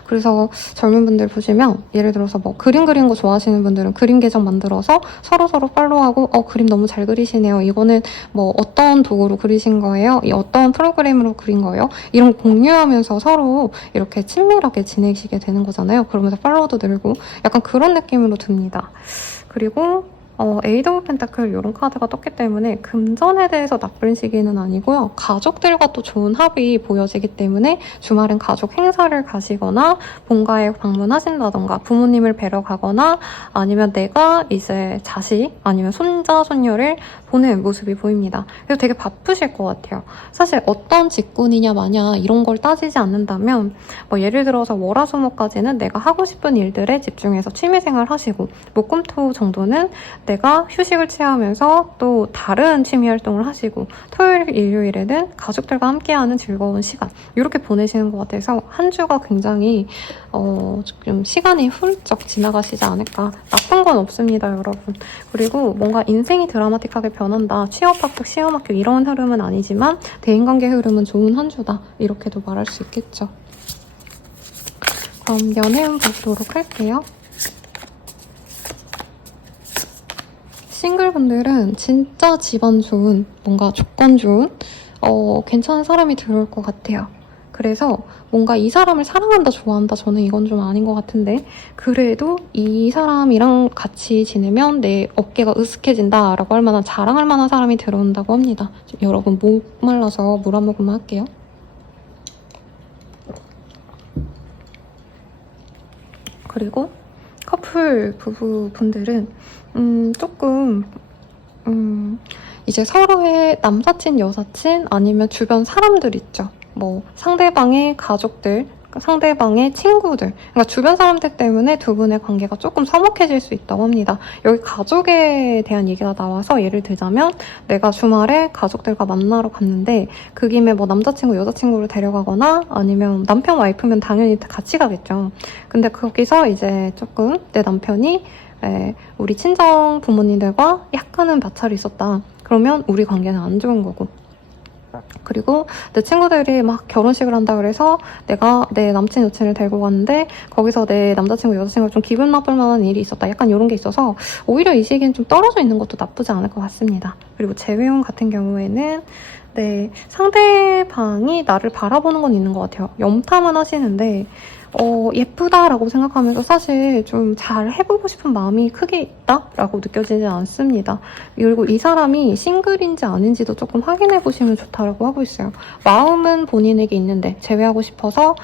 그래서 젊은 분들 보시면 예를 들어서 그림 그리는 거 좋아하시는 분들은 그림 계정 만들어서 서로 팔로우하고 그림 너무 잘 그리시네요. 이거는 어떤 도구로 그리신 거예요? 이 어떤 프로그램으로 그린 거예요? 이런 거 공유하면서 서로 이렇게 친밀하게 지내시게 되는 거잖아요. 그러면서 팔로워도 늘고 약간 그런 느낌으로 듭니다. 그리고 에이드 오브 펜타클 이런 카드가 떴기 때문에 금전에 대해서 나쁜 시기는 아니고요. 가족들과 또 좋은 합이 보여지기 때문에 주말엔 가족 행사를 가시거나 본가에 방문하신다던가 부모님을 뵈러 가거나 아니면 내가 이제 자식 아니면 손자, 손녀를 보는 모습이 보입니다. 그래서 되게 바쁘실 것 같아요. 사실 어떤 직군이냐 마냐 이런 걸 따지지 않는다면 예를 들어서 월화수목까지는 내가 하고 싶은 일들에 집중해서 취미생활 하시고, 목금토 정도는 내가 휴식을 취하면서 또 다른 취미 활동을 하시고, 토요일, 일요일에는 가족들과 함께하는 즐거운 시간 이렇게 보내시는 것 같아서 한 주가 굉장히 좀 시간이 훌쩍 지나가시지 않을까. 나쁜 건 없습니다, 여러분. 그리고 뭔가 인생이 드라마틱하게 변한다, 취업 합격, 시험 합격 이런 흐름은 아니지만 대인관계 흐름은 좋은 한 주다, 이렇게도 말할 수 있겠죠. 그럼 연애운 보도록 할게요. 싱글분들은 진짜 집안 좋은, 뭔가 조건 좋은 괜찮은 사람이 들어올 것 같아요. 그래서 뭔가 이 사람을 사랑한다, 좋아한다, 저는 이건 좀 아닌 것 같은데, 그래도 이 사람이랑 같이 지내면 내 어깨가 으쓱해진다 라고 할 만한, 자랑할 만한 사람이 들어온다고 합니다. 여러분 목 말라서 물 한 모금만 할게요. 그리고 커플 부부분들은 조금 이제 서로의 남사친, 여사친 아니면 주변 사람들 있죠. 뭐 상대방의 가족들, 상대방의 친구들, 그러니까 주변 사람들 때문에 두 분의 관계가 조금 서먹해질 수 있다고 합니다. 여기 가족에 대한 얘기가 나와서 예를 들자면 내가 주말에 가족들과 만나러 갔는데 그 김에 뭐 남자친구, 여자친구를 데려가거나 아니면 남편, 와이프면 당연히 같이 가겠죠. 근데 거기서 이제 조금 내 남편이 우리 친정 부모님들과 약간은 마찰이 있었다. 그러면 우리 관계는 안 좋은 거고. 그리고 내 친구들이 막 결혼식을 한다 그래서 내가 내 남친 여친을 데리고 갔는데 거기서 내 남자친구 여자친구가 좀 기분 나쁠 만한 일이 있었다. 약간 이런 게 있어서 오히려 이 시기엔 좀 떨어져 있는 것도 나쁘지 않을 것 같습니다. 그리고 재회용 같은 경우에는 상대방이 나를 바라보는 건 있는 것 같아요. 염탐은 하시는데 예쁘다라고 생각하면서 사실 좀 잘 해보고 싶은 마음이 크게 있다라고 느껴지지 않습니다. 그리고 이 사람이 싱글인지 아닌지도 조금 확인해보시면 좋다라고 하고 있어요. 마음은 본인에게 있는데 제외하고 싶어서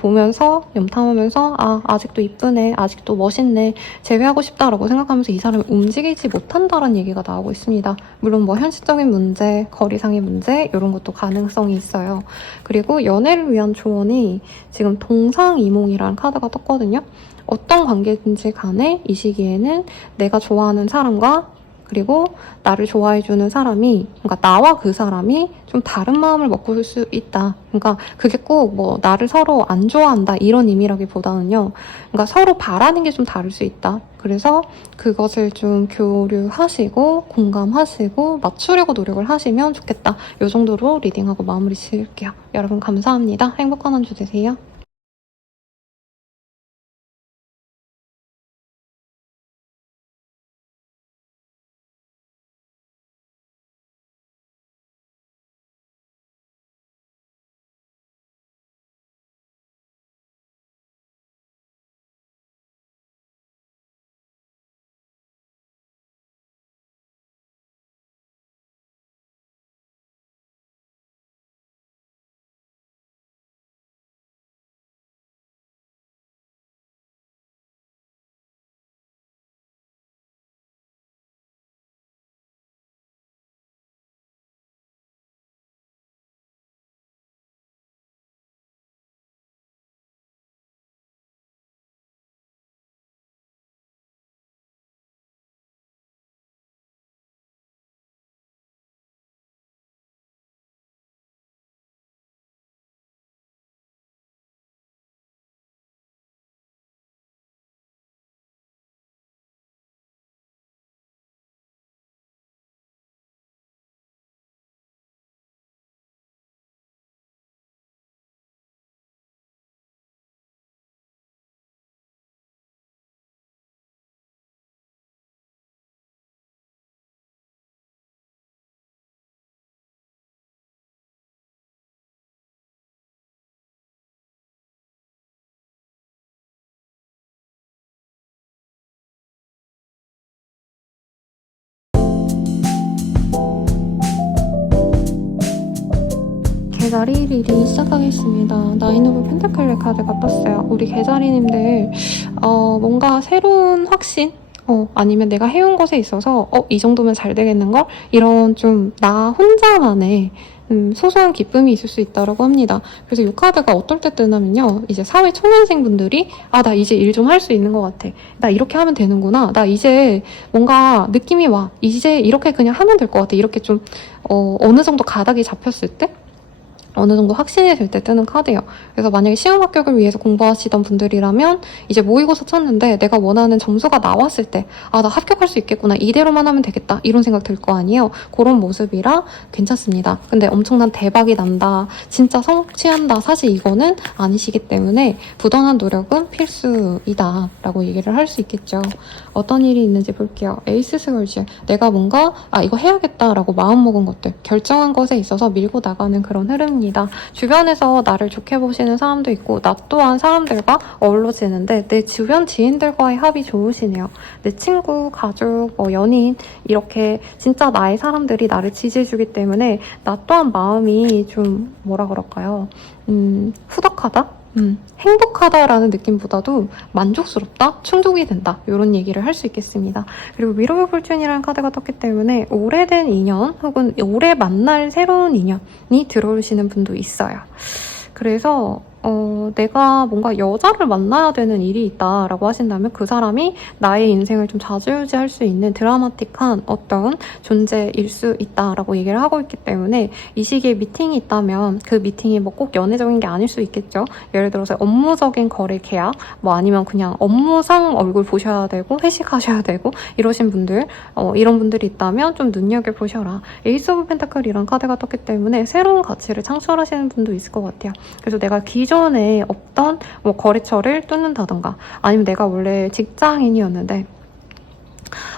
보면서 염탐하면서 아직도 이쁘네, 아직도 멋있네, 제외하고 싶다라고 생각하면서 이 사람이 움직이지 못한다라는 얘기가 나오고 있습니다. 물론 뭐 현실적인 문제, 거리상의 문제 이런 것도 가능성이 있어요. 그리고 연애를 위한 조언이 지금 동상이몽이라는 카드가 떴거든요. 어떤 관계든지 간에 이 시기에는 내가 좋아하는 사람과 그리고 나를 좋아해주는 사람이, 그러니까 나와 그 사람이 좀 다른 마음을 먹고 있을 수 있다. 그러니까 그게 꼭 뭐 나를 서로 안 좋아한다 이런 의미라기보다는요. 그러니까 서로 바라는 게 좀 다를 수 있다. 그래서 그것을 좀 교류하시고 공감하시고 맞추려고 노력을 하시면 좋겠다. 이 정도로 리딩하고 마무리 지을게요. 여러분 감사합니다. 행복한 한 주 되세요. 개자리 리딩 시작하겠습니다. 나인 오브 펜타클의 카드가 떴어요. 우리 개자리님들 뭔가 새로운 확신? 아니면 내가 해온 것에 있어서 이 정도면 잘 되겠는걸? 이런 좀 나 혼자만의 소소한 기쁨이 있을 수 있다고 합니다. 그래서 이 카드가 어떨 때 뜨냐면요. 이제 사회 초년생분들이 나 이제 일 좀 할 수 있는 것 같아. 나 이렇게 하면 되는구나. 나 이제 뭔가 느낌이 와. 이제 이렇게 그냥 하면 될 것 같아. 이렇게 좀 어느 정도 가닥이 잡혔을 때? 어느 정도 확신이 들 때 뜨는 카드예요. 그래서 만약에 시험 합격을 위해서 공부하시던 분들이라면 이제 모의고사 쳤는데 내가 원하는 점수가 나왔을 때 나 합격할 수 있겠구나. 이대로만 하면 되겠다. 이런 생각 들 거 아니에요. 그런 모습이라 괜찮습니다. 근데 엄청난 대박이 난다. 진짜 성취한다. 사실 이거는 아니시기 때문에 부단한 노력은 필수이다. 라고 얘기를 할 수 있겠죠. 어떤 일이 있는지 볼게요. 에이스 스월즈. 내가 뭔가 이거 해야겠다라고 마음먹은 것들, 결정한 것에 있어서 밀고 나가는 그런 흐름입니다. 주변에서 나를 좋게 보시는 사람도 있고 나 또한 사람들과 어우러지는데 내 주변 지인들과의 합이 좋으시네요. 내 친구, 가족, 연인 이렇게 진짜 나의 사람들이 나를 지지해주기 때문에 나 또한 마음이 좀 뭐라 그럴까요? 후덕하다? 행복하다라는 느낌보다도 만족스럽다, 충족이 된다 이런 얘기를 할 수 있겠습니다. 그리고 위로 오브 fortune이라는 카드가 떴기 때문에 오래된 인연 혹은 오래 만날 새로운 인연이 들어오시는 분도 있어요. 그래서 내가 뭔가 여자를 만나야 되는 일이 있다라고 하신다면 그 사람이 나의 인생을 좀 좌지우지할 수 있는 드라마틱한 어떤 존재일 수 있다라고 얘기를 하고 있기 때문에 이 시기에 미팅이 있다면 그 미팅이 뭐 꼭 연애적인 게 아닐 수 있겠죠. 예를 들어서 업무적인 거래 계약, 뭐 아니면 그냥 업무상 얼굴 보셔야 되고 회식하셔야 되고 이러신 분들, 이런 분들이 있다면 좀 눈여겨보셔라. 에이스 오브 펜타클이란 카드가 떴기 때문에 새로운 가치를 창출하시는 분도 있을 것 같아요. 그래서 내가 기존에 없던 뭐 거래처를 뚫는다던가 아니면 내가 원래 직장인이었는데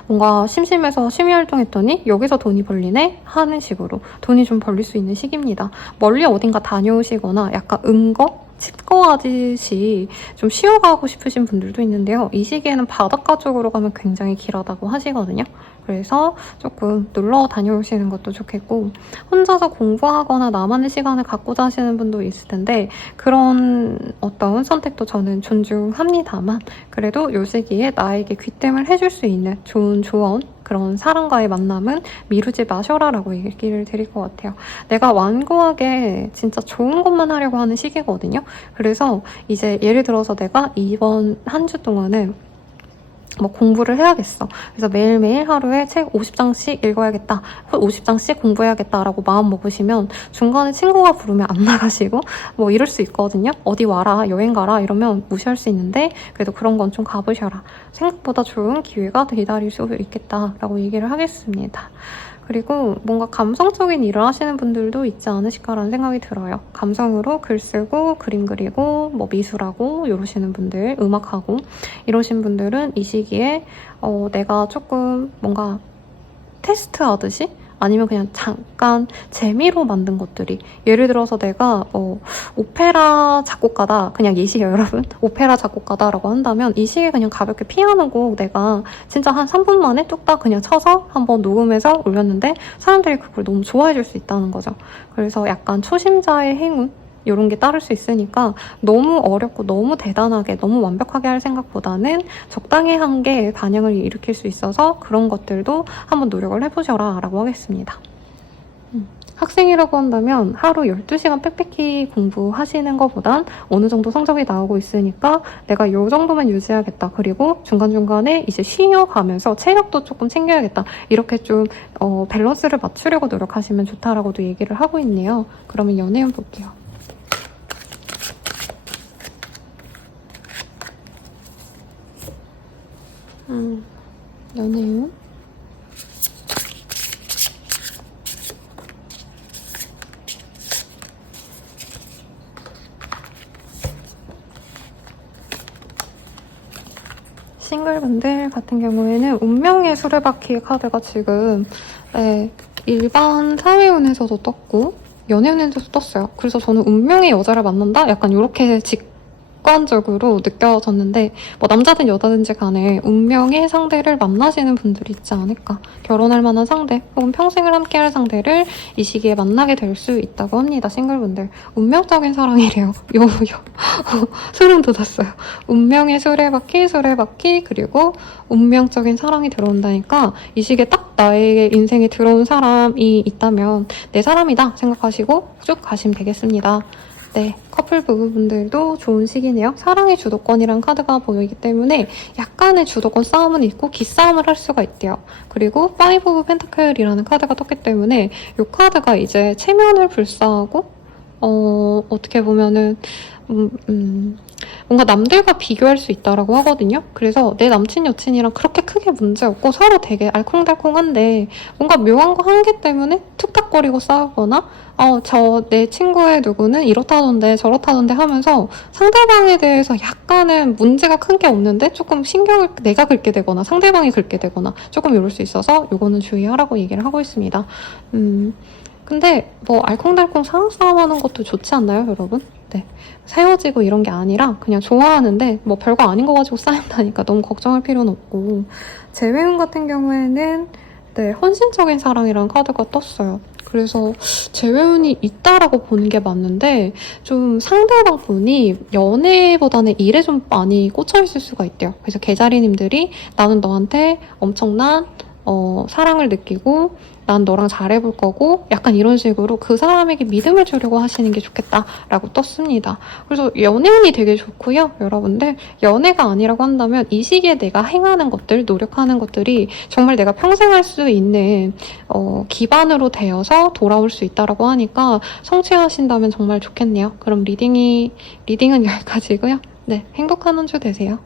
뭔가 심심해서 취미활동했더니 여기서 돈이 벌리네 하는 식으로 돈이 좀 벌릴 수 있는 시기입니다. 멀리 어딘가 다녀오시거나 약간 칩거하듯이 좀 쉬어가고 싶으신 분들도 있는데요. 이 시기에는 바닷가 쪽으로 가면 굉장히 길하다고 하시거든요. 그래서 조금 놀러 다녀오시는 것도 좋겠고 혼자서 공부하거나 나만의 시간을 갖고자 하시는 분도 있을 텐데 그런 어떤 선택도 저는 존중합니다만 그래도 이 시기에 나에게 귀뜸을 해줄 수 있는 좋은 조언 그런 사람과의 만남은 미루지 마셔라 라고 얘기를 드릴 것 같아요. 내가 완고하게 진짜 좋은 것만 하려고 하는 시기거든요. 그래서 이제 예를 들어서 내가 이번 한 주 동안은 뭐 공부를 해야겠어. 그래서 매일매일 하루에 책 50장씩 읽어야겠다. 50장씩 공부해야겠다라고 마음 먹으시면 중간에 친구가 부르면 안 나가시고 뭐 이럴 수 있거든요. 어디 와라, 여행 가라 이러면 무시할 수 있는데 그래도 그런 건 좀 가보셔라. 생각보다 좋은 기회가 기다릴 수 있겠다라고 얘기를 하겠습니다. 그리고 뭔가 감성적인 일을 하시는 분들도 있지 않으실까라는 생각이 들어요. 감성으로 글 쓰고 그림 그리고 뭐 미술하고 이러시는 분들, 음악하고 이러신 분들은 이 시기에 내가 조금 뭔가 테스트하듯이 아니면 그냥 잠깐 재미로 만든 것들이 예를 들어서 내가 오페라 작곡가다 그냥 예시예요 여러분 오페라 작곡가다라고 한다면 이 시기에 그냥 가볍게 피아노 곡 내가 진짜 한 3분 만에 뚝딱 그냥 쳐서 한번 녹음해서 올렸는데 사람들이 그걸 너무 좋아해 줄 수 있다는 거죠. 그래서 약간 초심자의 행운 이런 게 따를 수 있으니까 너무 어렵고 너무 대단하게 너무 완벽하게 할 생각보다는 적당히 한 게 반영을 일으킬 수 있어서 그런 것들도 한번 노력을 해보셔라 라고 하겠습니다. 학생이라고 한다면 하루 12시간 빽빽히 공부하시는 것보단 어느 정도 성적이 나오고 있으니까 내가 이 정도만 유지하겠다. 그리고 중간중간에 이제 쉬어가면서 체력도 조금 챙겨야겠다. 이렇게 좀 밸런스를 맞추려고 노력하시면 좋다라고도 얘기를 하고 있네요. 그러면 연애운 볼게요. 연애운 싱글분들 같은 경우에는 운명의 수레바퀴 카드가 지금 일반 사회운에서도 떴고 연애운에서도 떴어요. 그래서 저는 운명의 여자를 만난다? 약간 이렇게 직관적으로 느껴졌는데 뭐 남자든 여자든지 간에 운명의 상대를 만나시는 분들이 있지 않을까. 결혼할 만한 상대 혹은 평생을 함께할 상대를 이 시기에 만나게 될 수 있다고 합니다. 싱글분들. 운명적인 사랑이래요. 소름 돋았어요. 운명의 수레바퀴 그리고 운명적인 사랑이 들어온다니까 이 시기에 딱 나의 인생에 들어온 사람이 있다면 내 사람이다 생각하시고 쭉 가시면 되겠습니다. 네, 커플 부부분들도 좋은 시기네요. 사랑의 주도권이란 카드가 보이기 때문에 약간의 주도권 싸움은 있고 기싸움을 할 수가 있대요. 그리고 파이브 오브 펜타클이라는 카드가 떴기 때문에 이 카드가 이제 체면을 불사하고 어떻게 보면은 뭔가 남들과 비교할 수 있다라고 하거든요. 그래서 내 남친 여친이랑 그렇게 크게 문제없고 서로 되게 알콩달콩한데 뭔가 묘한 거 한 개 때문에 툭탁거리고 싸우거나 내 친구의 누구는 이렇다던데 저렇다던데 하면서 상대방에 대해서 약간은 문제가 큰 게 없는데 조금 신경을 내가 긁게 되거나 상대방이 긁게 되거나 조금 이럴 수 있어서 이거는 주의하라고 얘기를 하고 있습니다. 근데 뭐 알콩달콩 사랑 싸움하는 것도 좋지 않나요, 여러분? 네, 헤어지고 이런 게 아니라 그냥 좋아하는데 뭐 별거 아닌 거 가지고 싸운다니까 너무 걱정할 필요는 없고 재회운 같은 경우에는 네, 헌신적인 사랑이라는 카드가 떴어요. 그래서 재회운이 있다라고 보는 게 맞는데 좀 상대방 분이 연애보다는 일에 좀 많이 꽂혀있을 수가 있대요. 그래서 개자리님들이 나는 너한테 엄청난 사랑을 느끼고 난 너랑 잘해볼 거고 약간 이런 식으로 그 사람에게 믿음을 주려고 하시는 게 좋겠다라고 떴습니다. 그래서 연애운이 되게 좋고요. 여러분들 연애가 아니라고 한다면 이 시기에 내가 행하는 것들, 노력하는 것들이 정말 내가 평생 할 수 있는 기반으로 되어서 돌아올 수 있다라고 하니까 성취하신다면 정말 좋겠네요. 그럼 리딩은 여기까지고요. 네, 행복한 한 주 되세요.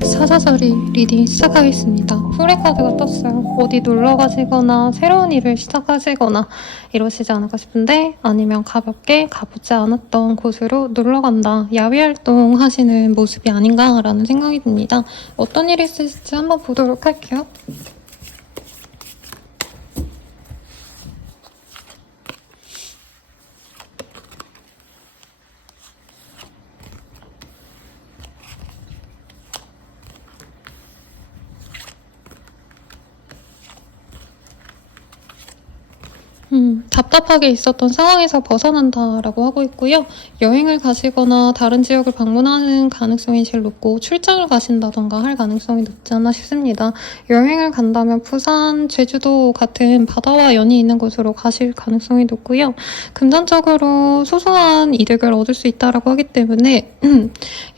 사자자리 리딩 시작하겠습니다. 후레카드가 떴어요. 어디 놀러 가시거나 새로운 일을 시작하시거나 이러시지 않을까 싶은데 아니면 가볍게 가보지 않았던 곳으로 놀러 간다. 야외 활동 하시는 모습이 아닌가라는 생각이 듭니다. 어떤 일이 있을지 한번 보도록 할게요. 답답하게 있었던 상황에서 벗어난다라고 하고 있고요. 여행을 가시거나 다른 지역을 방문하는 가능성이 제일 높고 출장을 가신다던가 할 가능성이 높지 않나 싶습니다. 여행을 간다면 부산, 제주도 같은 바다와 연이 있는 곳으로 가실 가능성이 높고요. 금전적으로 소소한 이득을 얻을 수 있다라고 하기 때문에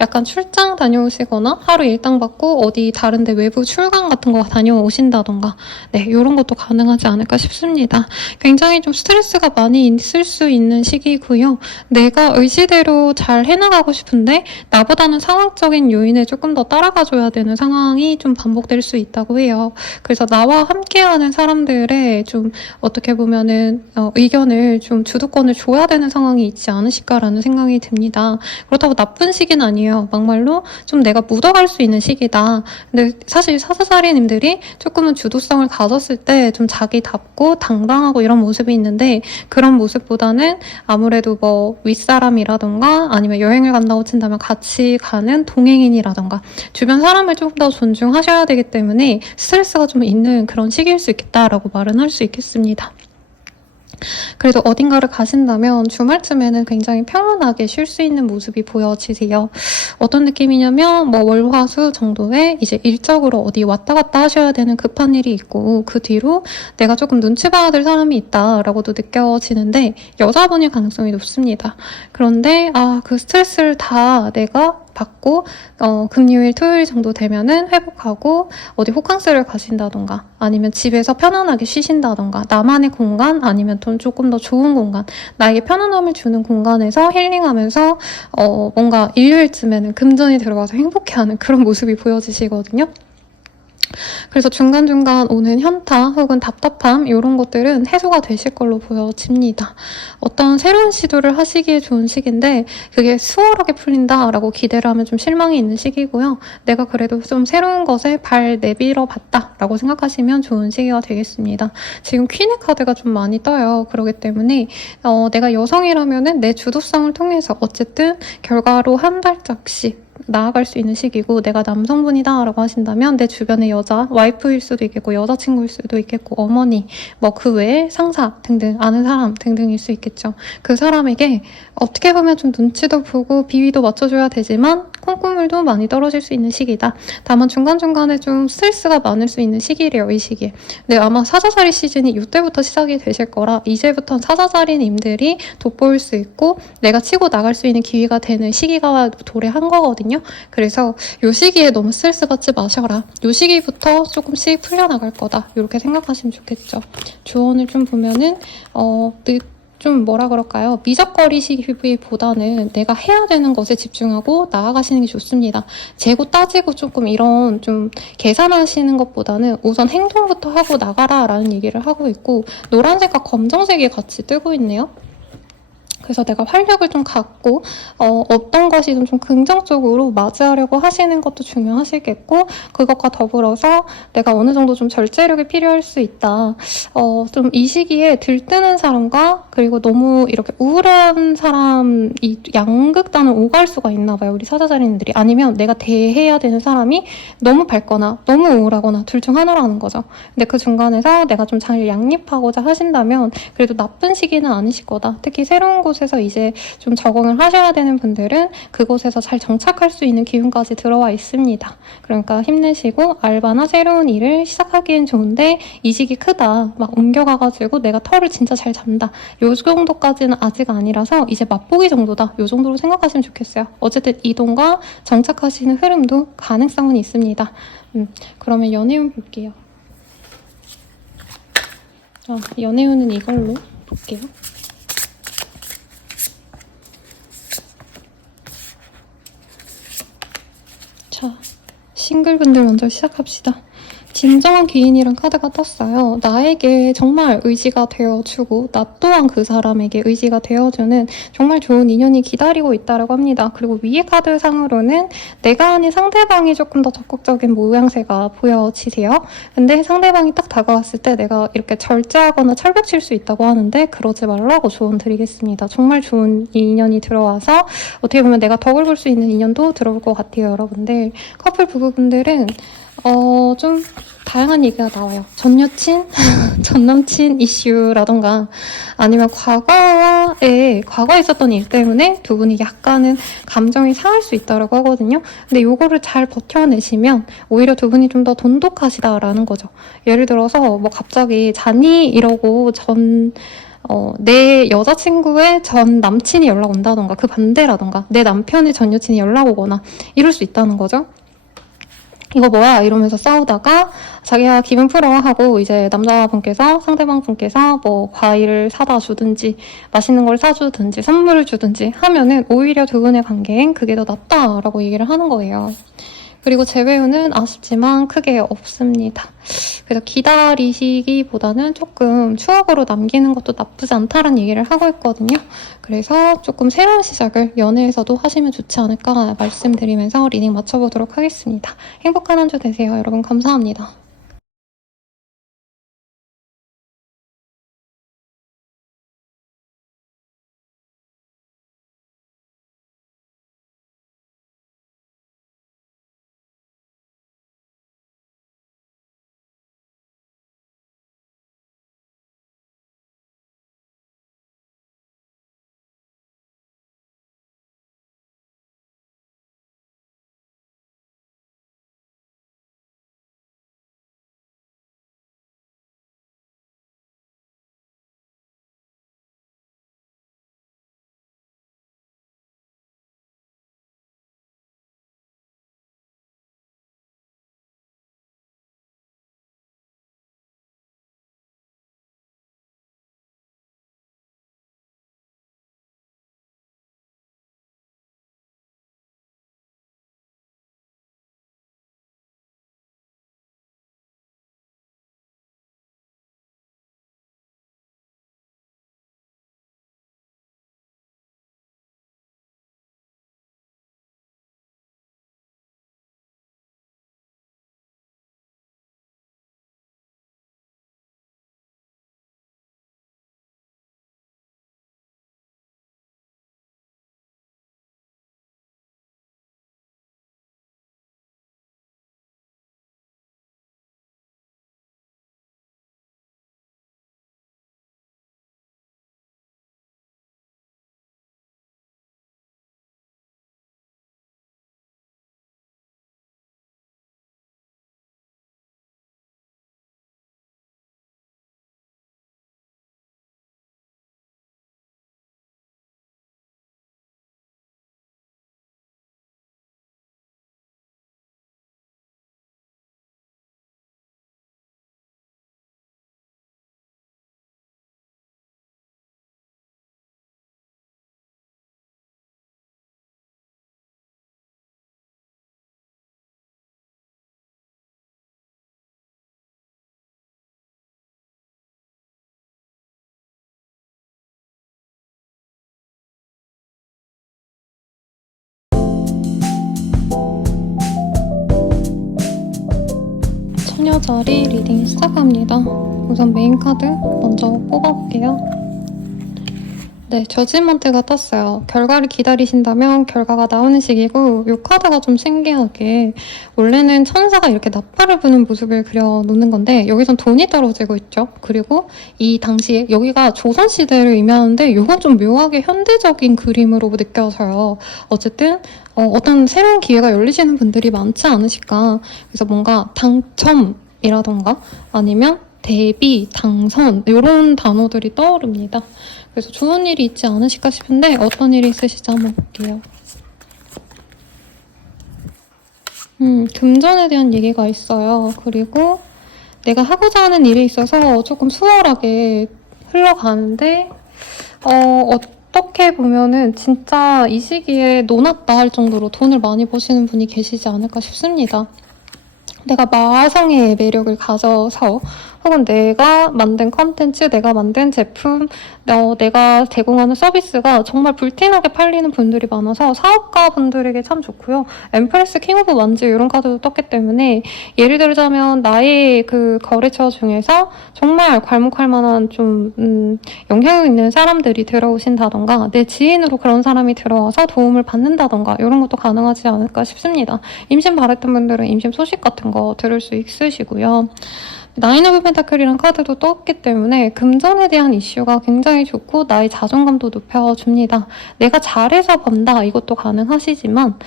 약간 출장 다녀오시거나 하루 일당 받고 어디 다른 데 외부 출강 같은 거 다녀오신다던가 네, 이런 것도 가능하지 않을까 싶습니다. 굉장히 좀 스트레스가 많이 있을 수 있는 시기고요. 내가 의지대로 잘 해나가고 싶은데 나보다는 상황적인 요인에 조금 더 따라가줘야 되는 상황이 좀 반복될 수 있다고 해요. 그래서 나와 함께하는 사람들의 좀 어떻게 보면은 의견을 좀 주도권을 줘야 되는 상황이 있지 않으실까라는 생각이 듭니다. 그렇다고 나쁜 시기는 아니에요. 막말로 좀 내가 묻어갈 수 있는 시기다. 근데 사실 사사사리님들이 조금은 주도성을 가졌을 때 좀 자기답고 당당하고 이런 모습이 있는데 그런 모습보다는 아무래도 뭐 윗사람이라던가 아니면 여행을 간다고 친다면 같이 가는 동행인이라던가 주변 사람을 조금 더 존중하셔야 되기 때문에 스트레스가 좀 있는 그런 시기일 수 있겠다라고 말은 할 수 있겠습니다. 그래도 어딘가를 가신다면 주말쯤에는 굉장히 평온하게 쉴 수 있는 모습이 보여지세요. 어떤 느낌이냐면 뭐 월, 화, 수 정도에 이제 일적으로 어디 왔다 갔다 하셔야 되는 급한 일이 있고 그 뒤로 내가 조금 눈치 봐야 될 사람이 있다라고도 느껴지는데 여자분일 가능성이 높습니다. 그런데 그 스트레스를 다 내가 받고 금요일, 토요일 정도 되면은 회복하고 어디 호캉스를 가신다던가 아니면 집에서 편안하게 쉬신다던가 나만의 공간 아니면 좀 조금 더 좋은 공간 나에게 편안함을 주는 공간에서 힐링하면서 뭔가 일요일쯤에는 금전이 들어가서 행복해하는 그런 모습이 보여지시거든요. 그래서 중간중간 오는 현타 혹은 답답함 이런 것들은 해소가 되실 걸로 보여집니다. 어떤 새로운 시도를 하시기에 좋은 시기인데 그게 수월하게 풀린다라고 기대를 하면 좀 실망이 있는 시기고요. 내가 그래도 좀 새로운 것에 발 내밀어 봤다라고 생각하시면 좋은 시기가 되겠습니다. 지금 퀸의 카드가 좀 많이 떠요. 그렇기 때문에 내가 여성이라면은 내 주도성을 통해서 어쨌든 결과로 한 발짝씩 나아갈 수 있는 시기고 내가 남성분이다 라고 하신다면 내 주변의 여자, 와이프일 수도 있겠고 여자친구일 수도 있겠고 어머니, 뭐 그 외에 상사 등등 아는 사람 등등일 수 있겠죠. 그 사람에게 어떻게 보면 좀 눈치도 보고 비위도 맞춰줘야 되지만 콩고물도 많이 떨어질 수 있는 시기다. 다만 중간중간에 좀 스트레스가 많을 수 있는 시기래요. 이 시기에. 근데 아마 사자자리 시즌이 이때부터 시작이 되실 거라 이제부터는 사자자리님들이 돋보일 수 있고 내가 치고 나갈 수 있는 기회가 되는 시기가 도래한 거거든요. 그래서 이 시기에 너무 스트레스 받지 마셔라. 이 시기부터 조금씩 풀려나갈 거다. 이렇게 생각하시면 좋겠죠. 조언을 좀 보면은 좀 뭐라 그럴까요? 미적거리시기보다는 내가 해야 되는 것에 집중하고 나아가시는 게 좋습니다. 재고 따지고 조금 이런 좀 계산하시는 것보다는 우선 행동부터 하고 나가라 라는 얘기를 하고 있고 노란색과 검정색이 같이 뜨고 있네요. 그래서 내가 활력을 좀 갖고 어떤 것이든 좀 긍정적으로 맞이하려고 하시는 것도 중요하시겠고 그것과 더불어서 내가 어느 정도 좀 절제력이 필요할 수 있다. 좀 이 시기에 들뜨는 사람과 그리고 너무 이렇게 우울한 사람 이 양극단을 오갈 수가 있나 봐요. 우리 사자자리님들이. 아니면 내가 대해야 되는 사람이 너무 밝거나 너무 우울하거나 둘 중 하나라는 거죠. 근데 그 중간에서 내가 좀 잘 양립하고자 하신다면 그래도 나쁜 시기는 아니실 거다. 특히 새로운 곳에서 이제 좀 적응을 하셔야 되는 분들은 그곳에서 잘 정착할 수 있는 기운까지 들어와 있습니다. 그러니까 힘내시고 알바나 새로운 일을 시작하기엔 좋은데 이직이 크다. 막 옮겨가가지고 내가 털을 진짜 잘 잡는다. 요 정도까지는 아직 아니라서 이제 맛보기 정도다. 요 정도로 생각하시면 좋겠어요. 어쨌든 이동과 정착하시는 흐름도 가능성은 있습니다. 그러면 연애운 볼게요. 연애운은 이걸로 볼게요. 자, 싱글분들 먼저 시작합시다. 진정한 귀인이란 카드가 떴어요. 나에게 정말 의지가 되어주고 나 또한 그 사람에게 의지가 되어주는 정말 좋은 인연이 기다리고 있다고 합니다. 그리고 위에 카드 상으로는 내가 아닌 상대방이 조금 더 적극적인 모양새가 보여지세요. 근데 상대방이 딱 다가왔을 때 내가 이렇게 절제하거나 철벽칠 수 있다고 하는데 그러지 말라고 조언 드리겠습니다. 정말 좋은 인연이 들어와서 어떻게 보면 내가 덕을 볼 수 있는 인연도 들어올 것 같아요, 여러분들. 커플 부부분들은 좀 다양한 얘기가 나와요. 전 여친, 전 남친 이슈라던가 아니면 과거에 있었던 일 때문에 두 분이 약간은 감정이 상할 수 있다고 하거든요. 근데 요거를 잘 버텨내시면 오히려 두 분이 좀 더 돈독하시다라는 거죠. 예를 들어서 뭐 갑자기 자니 이러고 내 여자친구의 전 남친이 연락 온다던가 그 반대라던가 내 남편의 전 여친이 연락 오거나 이럴 수 있다는 거죠. 이거 뭐야? 이러면서 싸우다가 자기가 기분 풀어 하고 이제 남자분께서 상대방 분께서 뭐 과일을 사다 주든지 맛있는 걸 사주든지 선물을 주든지 하면은 오히려 두 분의 관계엔 그게 더 낫다라고 얘기를 하는 거예요. 그리고 재회운은 아쉽지만 크게 없습니다. 그래서 기다리시기보다는 조금 추억으로 남기는 것도 나쁘지 않다는 얘기를 하고 있거든요. 그래서 조금 새로운 시작을 연애에서도 하시면 좋지 않을까 말씀드리면서 리딩 마쳐보도록 하겠습니다. 행복한 한 주 되세요. 여러분 감사합니다. 수요자리 리딩 시작합니다. 우선 메인 카드 먼저 뽑아볼게요. 네, 저지먼트가 떴어요. 결과를 기다리신다면 결과가 나오는 시기고, 이 카드가 좀 신기하게 원래는 천사가 이렇게 나팔을 부는 모습을 그려놓는 건데 여기선 돈이 떨어지고 있죠. 그리고 이 당시에 여기가 조선시대를 의미하는데 이건 좀 묘하게 현대적인 그림으로 느껴져요. 어쨌든 어떤 새로운 기회가 열리시는 분들이 많지 않으실까. 그래서 뭔가 당첨이라던가 아니면 대비, 당선 이런 단어들이 떠오릅니다. 그래서 좋은 일이 있지 않으실까 싶은데 어떤 일이 있으실지 한번 볼게요. 금전에 대한 얘기가 있어요. 그리고 내가 하고자 하는 일에 있어서 조금 수월하게 흘러가는데 어떻게 보면은 진짜 이 시기에 노났다 할 정도로 돈을 많이 버시는 분이 계시지 않을까 싶습니다. 내가 마성의 매력을 가져서 혹은 내가 만든 컨텐츠, 내가 만든 제품, 내가 제공하는 서비스가 정말 불티나게 팔리는 분들이 많아서 사업가 분들에게 참 좋고요. 엠프레스 킹 오브 완즈 이런 카드도 떴기 때문에 예를 들자면 나의 그 거래처 중에서 정말 괄목할 만한 좀 영향력 있는 사람들이 들어오신다던가 내 지인으로 그런 사람이 들어와서 도움을 받는다던가 이런 것도 가능하지 않을까 싶습니다. 임신 바랬던 분들은 임신 소식 같은 거 들을 수 있으시고요. 나인 오브 펜타클이란 카드도 떴기 때문에 금전에 대한 이슈가 굉장히 좋고 나의 자존감도 높여줍니다. 내가 잘해서 번다 이것도 가능하시지만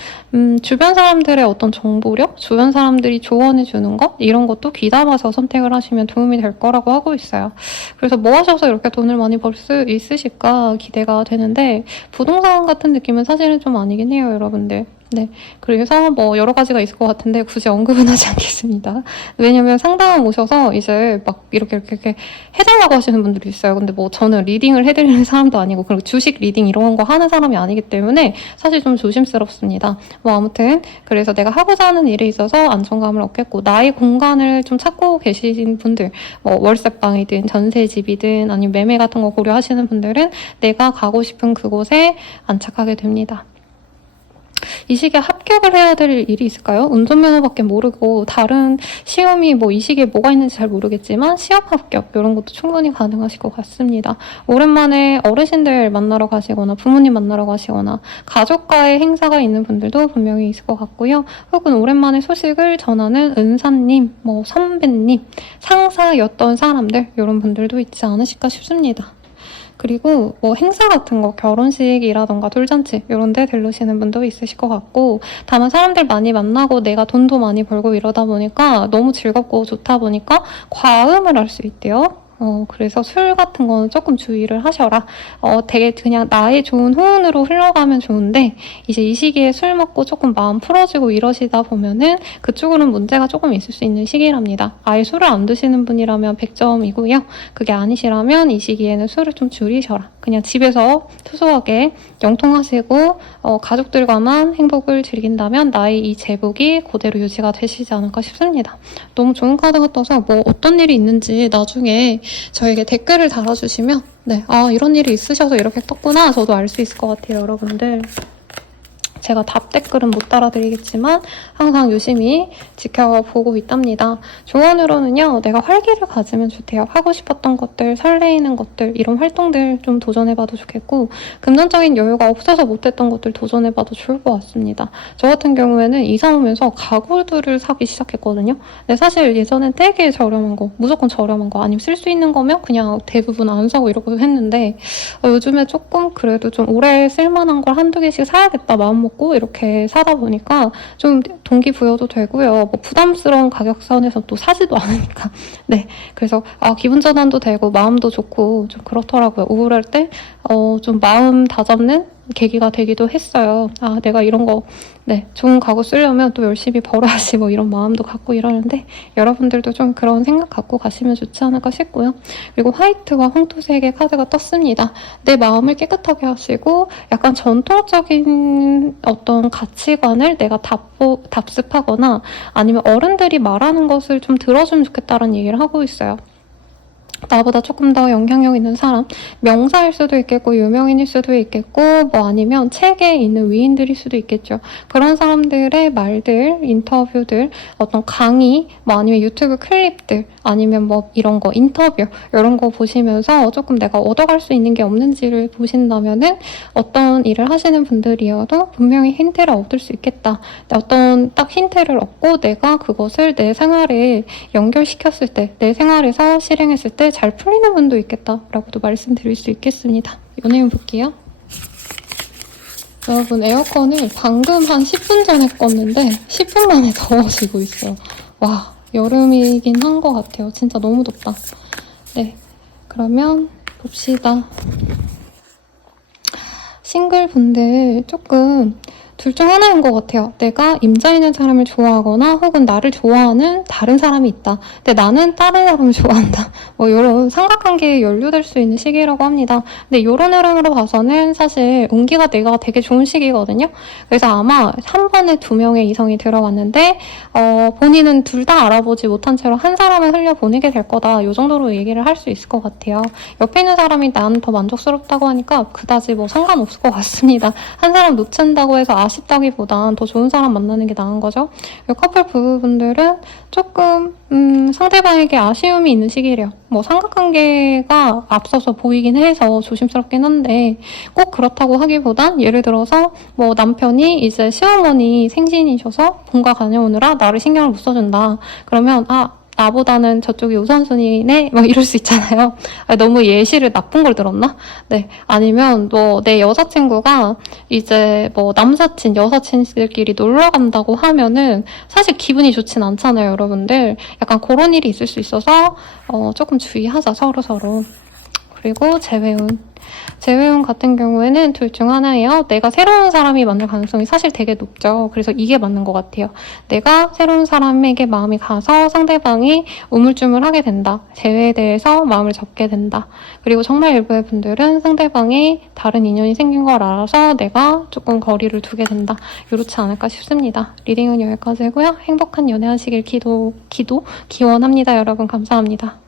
주변 사람들의 어떤 정보력, 주변 사람들이 조언해주는 것 이런 것도 귀담아서 선택을 하시면 도움이 될 거라고 하고 있어요. 그래서 뭐 하셔서 이렇게 돈을 많이 벌 수 있으실까 기대가 되는데 부동산 같은 느낌은 사실은 좀 아니긴 해요, 여러분들. 네, 그래서 뭐 여러 가지가 있을 것 같은데 굳이 언급은 하지 않겠습니다. 왜냐면 상담 오셔서 이제 막 이렇게 해달라고 하시는 분들이 있어요. 근데 뭐 저는 리딩을 해드리는 사람도 아니고 그리고 주식 리딩 이런 거 하는 사람이 아니기 때문에 사실 좀 조심스럽습니다. 뭐 아무튼 그래서 내가 하고자 하는 일에 있어서 안정감을 얻겠고 나의 공간을 좀 찾고 계신 분들 뭐 월세방이든 전세집이든 아니면 매매 같은 거 고려하시는 분들은 내가 가고 싶은 그곳에 안착하게 됩니다. 이 시기에 합격을 해야 될 일이 있을까요? 운전면허밖에 모르고 다른 시험이 뭐 이 시기에 뭐가 있는지 잘 모르겠지만 시험 합격 이런 것도 충분히 가능하실 것 같습니다. 오랜만에 어르신들 만나러 가시거나 부모님 만나러 가시거나 가족과의 행사가 있는 분들도 분명히 있을 것 같고요. 혹은 오랜만에 소식을 전하는 은사님, 뭐 선배님, 상사였던 사람들 이런 분들도 있지 않으실까 싶습니다. 그리고 뭐 행사 같은 거 결혼식이라던가 돌잔치 이런 데 들르시는 분도 있으실 것 같고 다만 사람들 많이 만나고 내가 돈도 많이 벌고 이러다 보니까 너무 즐겁고 좋다 보니까 과음을 할 수 있대요. 그래서 술 같은 거는 조금 주의를 하셔라. 되게 그냥 나의 좋은 호응으로 흘러가면 좋은데 이제 이 시기에 술 먹고 조금 마음 풀어지고 이러시다 보면은 그쪽으로는 문제가 조금 있을 수 있는 시기랍니다. 아예 술을 안 드시는 분이라면 100점이고요. 그게 아니시라면 이 시기에는 술을 좀 줄이셔라. 그냥 집에서 소소하게 영통하시고 가족들과만 행복을 즐긴다면 나의 이 제복이 그대로 유지가 되시지 않을까 싶습니다. 너무 좋은 카드가 떠서 뭐 어떤 일이 있는지 나중에 저에게 댓글을 달아주시면 네, 아 이런 일이 있으셔서 이렇게 떴구나 저도 알 수 있을 것 같아요, 여러분들. 제가 답 댓글은 못 달아드리겠지만 항상 유심히 지켜보고 있답니다. 조언으로는요. 내가 활기를 가지면 좋대요. 하고 싶었던 것들, 설레이는 것들 이런 활동들 좀 도전해봐도 좋겠고 금전적인 여유가 없어서 못했던 것들 도전해봐도 좋을 것 같습니다. 저 같은 경우에는 이사 오면서 가구들을 사기 시작했거든요. 근데 사실 예전엔 되게 저렴한 거, 무조건 저렴한 거 아니면 쓸 수 있는 거면 그냥 대부분 안 사고 이러고 했는데 요즘에 조금 그래도 좀 오래 쓸만한 걸 한두 개씩 사야겠다 마음 먹고 이렇게 사다 보니까 좀 동기부여도 되고요. 뭐 부담스러운 가격선에서 또 사지도 않으니까. 네. 그래서 기분 전환도 되고 마음도 좋고 좀 그렇더라고요. 우울할 때 좀 마음 다잡는 계기가 되기도 했어요. 내가 이런 거 좋은 가구 쓰려면 또 열심히 벌어야지 뭐 이런 마음도 갖고 이러는데 여러분들도 좀 그런 생각 갖고 가시면 좋지 않을까 싶고요. 그리고 화이트와 홍토색의 카드가 떴습니다. 내 마음을 깨끗하게 하시고 약간 전통적인 어떤 가치관을 내가 답습하거나 아니면 어른들이 말하는 것을 좀 들어주면 좋겠다는 얘기를 하고 있어요. 나보다 조금 더 영향력 있는 사람, 명사일 수도 있겠고 유명인일 수도 있겠고 뭐 아니면 책에 있는 위인들일 수도 있겠죠. 그런 사람들의 말들, 인터뷰들, 어떤 강의, 뭐 아니면 유튜브 클립들, 아니면 뭐 이런 거 인터뷰 이런 거 보시면서 조금 내가 얻어갈 수 있는 게 없는지를 보신다면은 어떤 일을 하시는 분들이어도 분명히 힌트를 얻을 수 있겠다. 어떤 딱 힌트를 얻고 내가 그것을 내 생활에 연결시켰을 때, 내 생활에서 실행했을 때 잘 풀리는 분도 있겠다라고도 말씀드릴 수 있겠습니다. 연예인 볼게요. 여러분, 에어컨을 방금 한 10분 전에 껐는데 10분 만에 더워지고 있어요. 와, 여름이긴 한 것 같아요. 진짜 너무 덥다. 네, 그러면 봅시다. 싱글 분들 조금 둘 중 하나인 것 같아요. 내가 임자 있는 사람을 좋아하거나 혹은 나를 좋아하는 다른 사람이 있다. 근데 나는 다른 사람을 좋아한다. 뭐 이런 삼각관계에 연루될 수 있는 시기라고 합니다. 근데 이런 흐름으로 봐서는 사실 운기가 내가 되게 좋은 시기거든요. 그래서 아마 한 번에 2명의 이성이 들어왔는데 본인은 둘 다 알아보지 못한 채로 한 사람을 흘려보내게 될 거다. 이 정도로 얘기를 할 수 있을 것 같아요. 옆에 있는 사람이 나는 더 만족스럽다고 하니까 그다지 뭐 상관없을 것 같습니다. 한 사람 놓친다고 해서 아쉽다기보단 더 좋은 사람 만나는 게 나은 거죠. 커플 부부분들은 조금 상대방에게 아쉬움이 있는 시기래요. 뭐 삼각관계가 앞서서 보이긴 해서 조심스럽긴 한데 꼭 그렇다고 하기보단 예를 들어서 뭐 남편이 이제 시어머니 생신이셔서 본가 다녀오느라 나를 신경을 못 써준다. 그러면 나보다는 저쪽이 우선순위네? 막 이럴 수 있잖아요. 너무 예시를 나쁜 걸 들었나? 네. 아니면 뭐 내 여자친구가 이제 뭐 남사친, 여사친들끼리 놀러 간다고 하면은 사실 기분이 좋진 않잖아요, 여러분들. 약간 그런 일이 있을 수 있어서 조금 주의하자, 서로서로. 그리고 재회운 같은 경우에는 둘 중 하나예요. 내가 새로운 사람이 만날 가능성이 사실 되게 높죠. 그래서 이게 맞는 것 같아요. 내가 새로운 사람에게 마음이 가서 상대방이 우물쭈물하게 된다. 재회에 대해서 마음을 접게 된다. 그리고 정말 일부의 분들은 상대방이 다른 인연이 생긴 걸 알아서 내가 조금 거리를 두게 된다. 이렇지 않을까 싶습니다. 리딩은 여기까지고요. 행복한 연애하시길 기원합니다. 여러분 감사합니다.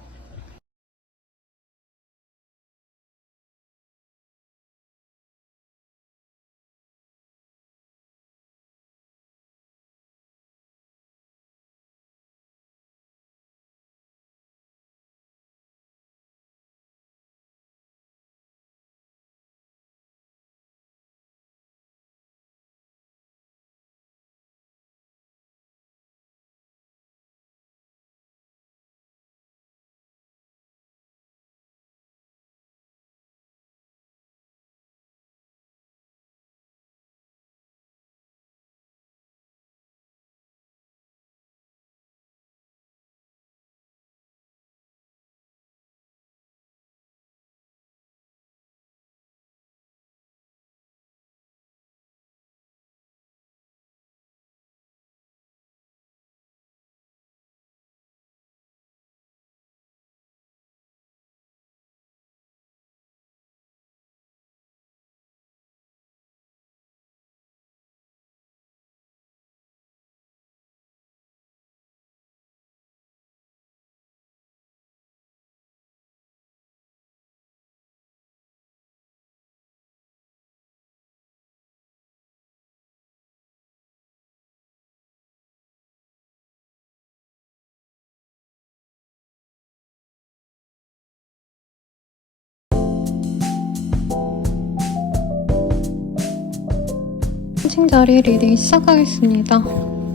칭자리 리딩 시작하겠습니다.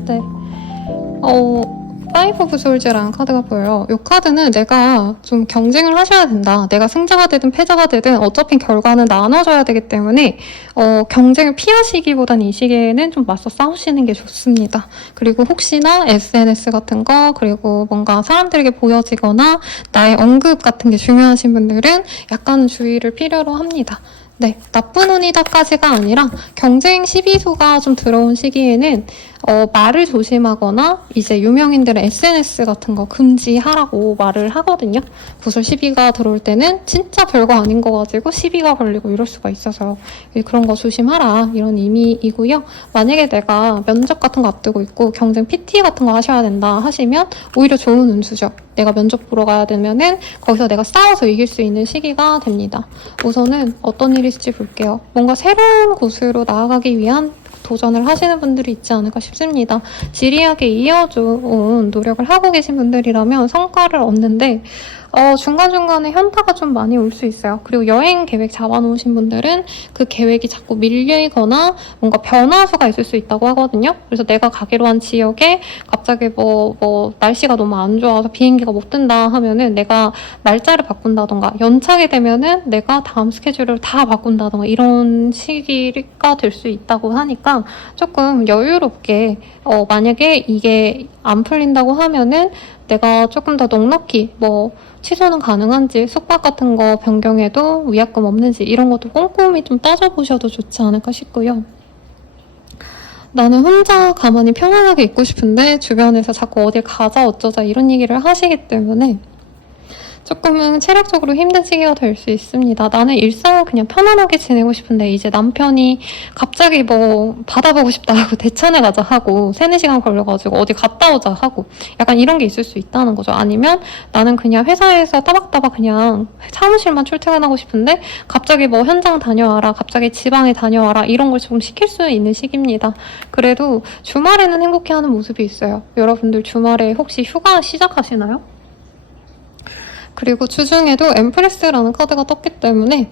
네. 파이브 오브 솔즈라는 카드가 보여요. 이 카드는 내가 좀 경쟁을 하셔야 된다. 내가 승자가 되든 패자가 되든 어차피 결과는 나눠져야 되기 때문에 경쟁을 피하시기보단 이 시기에는 좀 맞서 싸우시는 게 좋습니다. 그리고 혹시나 SNS 같은 거 그리고 뭔가 사람들에게 보여지거나 나의 언급 같은 게 중요하신 분들은 약간 주의를 필요로 합니다. 네, 나쁜 운이다까지가 아니라 경쟁 시비수가 좀 들어온 시기에는 말을 조심하거나 이제 유명인들은 SNS 같은 거 금지하라고 말을 하거든요. 구설 시비가 들어올 때는 진짜 별거 아닌 거 가지고 시비가 걸리고 이럴 수가 있어서 그런 거 조심하라 이런 의미이고요. 만약에 내가 면접 같은 거 앞두고 있고 경쟁 PT 같은 거 하셔야 된다 하시면 오히려 좋은 운수죠. 내가 면접 보러 가야 되면은 거기서 내가 싸워서 이길 수 있는 시기가 됩니다. 우선은 어떤 일이 있을지 볼게요. 뭔가 새로운 곳으로 나아가기 위한 도전을 하시는 분들이 있지 않을까 싶습니다. 지리하게 이어져온 노력을 하고 계신 분들이라면 성과를 얻는데 중간중간에 현타가 좀 많이 올 수 있어요. 그리고 여행 계획 잡아놓으신 분들은 그 계획이 자꾸 밀리거나 뭔가 변화수가 있을 수 있다고 하거든요. 그래서 내가 가기로 한 지역에 갑자기 날씨가 너무 안 좋아서 비행기가 못 뜬다 하면은 내가 날짜를 바꾼다던가 연착이 되면은 내가 다음 스케줄을 다 바꾼다던가 이런 시기가 될 수 있다고 하니까 조금 여유롭게 만약에 이게 안 풀린다고 하면은 내가 조금 더 넉넉히 취소는 가능한지 숙박 같은 거 변경해도 위약금 없는지 이런 것도 꼼꼼히 좀 따져보셔도 좋지 않을까 싶고요. 나는 혼자 가만히 편안하게 있고 싶은데 주변에서 자꾸 어딜 가자 어쩌자 이런 얘기를 하시기 때문에 조금은 체력적으로 힘든 시기가 될 수 있습니다. 나는 일상을 그냥 편안하게 지내고 싶은데 이제 남편이 갑자기 바다 보고 싶다고 대천에 가자 하고 3-4시간 걸려가지고 어디 갔다 오자 하고 약간 이런 게 있을 수 있다는 거죠. 아니면 나는 그냥 회사에서 따박따박 그냥 사무실만 출퇴근하고 싶은데 갑자기 현장 다녀와라, 갑자기 지방에 다녀와라 이런 걸 좀 시킬 수 있는 시기입니다. 그래도 주말에는 행복해하는 모습이 있어요. 여러분들 주말에 혹시 휴가 시작하시나요? 그리고 주중에도 엠프레스라는 카드가 떴기 때문에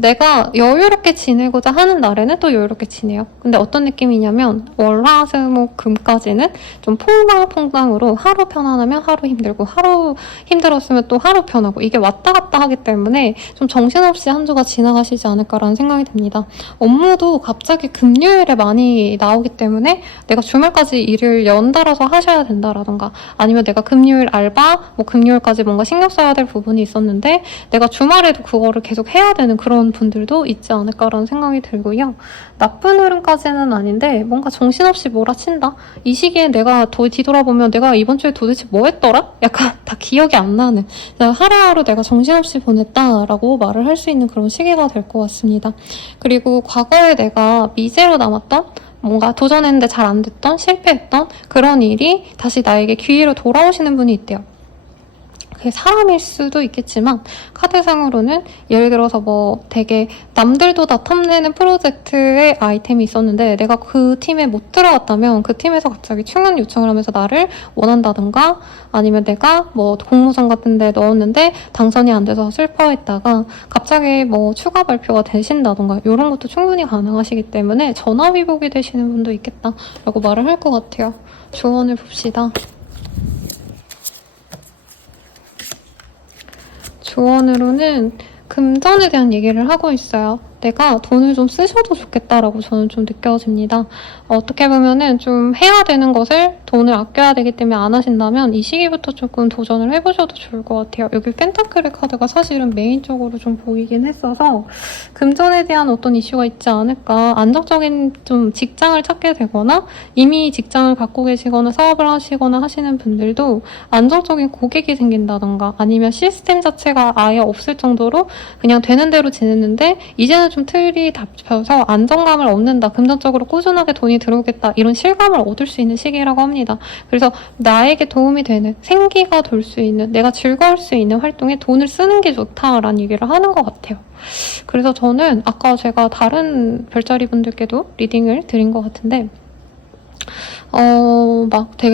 내가 여유롭게 지내고자 하는 날에는 또 여유롭게 지내요. 근데 어떤 느낌이냐면 월화수목금까지는 좀 퐁당퐁당으로 하루 편안하면 하루 힘들고 하루 힘들었으면 또 하루 편하고 이게 왔다 갔다 하기 때문에 좀 정신없이 한 주가 지나가시지 않을까라는 생각이 듭니다. 업무도 갑자기 금요일에 많이 나오기 때문에 내가 주말까지 일을 연달아서 하셔야 된다라던가 아니면 내가 금요일 알바, 금요일까지 뭔가 신경 써야 될 부분이 있었는데 내가 주말에도 그거를 계속 해야 되는 그런 분들도 있지 않을까라는 생각이 들고요. 나쁜 흐름까지는 아닌데 뭔가 정신없이 몰아친다? 이 시기에 내가 뒤돌아보면 내가 이번 주에 도대체 뭐 했더라? 약간 다 기억이 안 나는 하루하루 내가 정신없이 보냈다라고 말을 할 수 있는 그런 시기가 될 것 같습니다. 그리고 과거에 내가 미제로 남았던 뭔가 도전했는데 잘 안 됐던 실패했던 그런 일이 다시 나에게 기회로 돌아오시는 분이 있대요. 그게 사람일 수도 있겠지만 카드상으로는 예를 들어서 되게 남들도 다 탐내는 프로젝트의 아이템이 있었는데 내가 그 팀에 못 들어갔다면 그 팀에서 갑자기 충원 요청을 하면서 나를 원한다든가 아니면 내가 공모전 같은 데 넣었는데 당선이 안 돼서 슬퍼했다가 갑자기 추가 발표가 되신다든가 이런 것도 충분히 가능하시기 때문에 전화위복이 되시는 분도 있겠다라고 말을 할 것 같아요. 조언을 봅시다. 조언으로는 금전에 대한 얘기를 하고 있어요. 내가 돈을 좀 쓰셔도 좋겠다라고 저는 좀 느껴집니다. 어떻게 보면은 좀 해야 되는 것을 돈을 아껴야 되기 때문에 안 하신다면 이 시기부터 조금 도전을 해보셔도 좋을 것 같아요. 여기 펜타클의 카드가 사실은 메인적으로 좀 보이긴 했어서 금전에 대한 어떤 이슈가 있지 않을까. 안정적인 좀 직장을 찾게 되거나 이미 직장을 갖고 계시거나 사업을 하시거나 하시는 분들도 안정적인 고객이 생긴다던가 아니면 시스템 자체가 아예 없을 정도로 그냥 되는 대로 지냈는데 이제는 좀 틀이 잡혀서 안정감을 얻는다. 금전적으로 꾸준하게 돈이 들어오겠다. 이런 실감을 얻을 수 있는 시기라고 합니다. 그래서 나에게 도움이 되는 생기가 돌 수 있는 내가 즐거울 수 있는 활동에 돈을 쓰는 게 좋다라는 얘기를 하는 것 같아요. 그래서 저는 아까 제가 다른 별자리 분들께도 리딩을 드린 것 같은데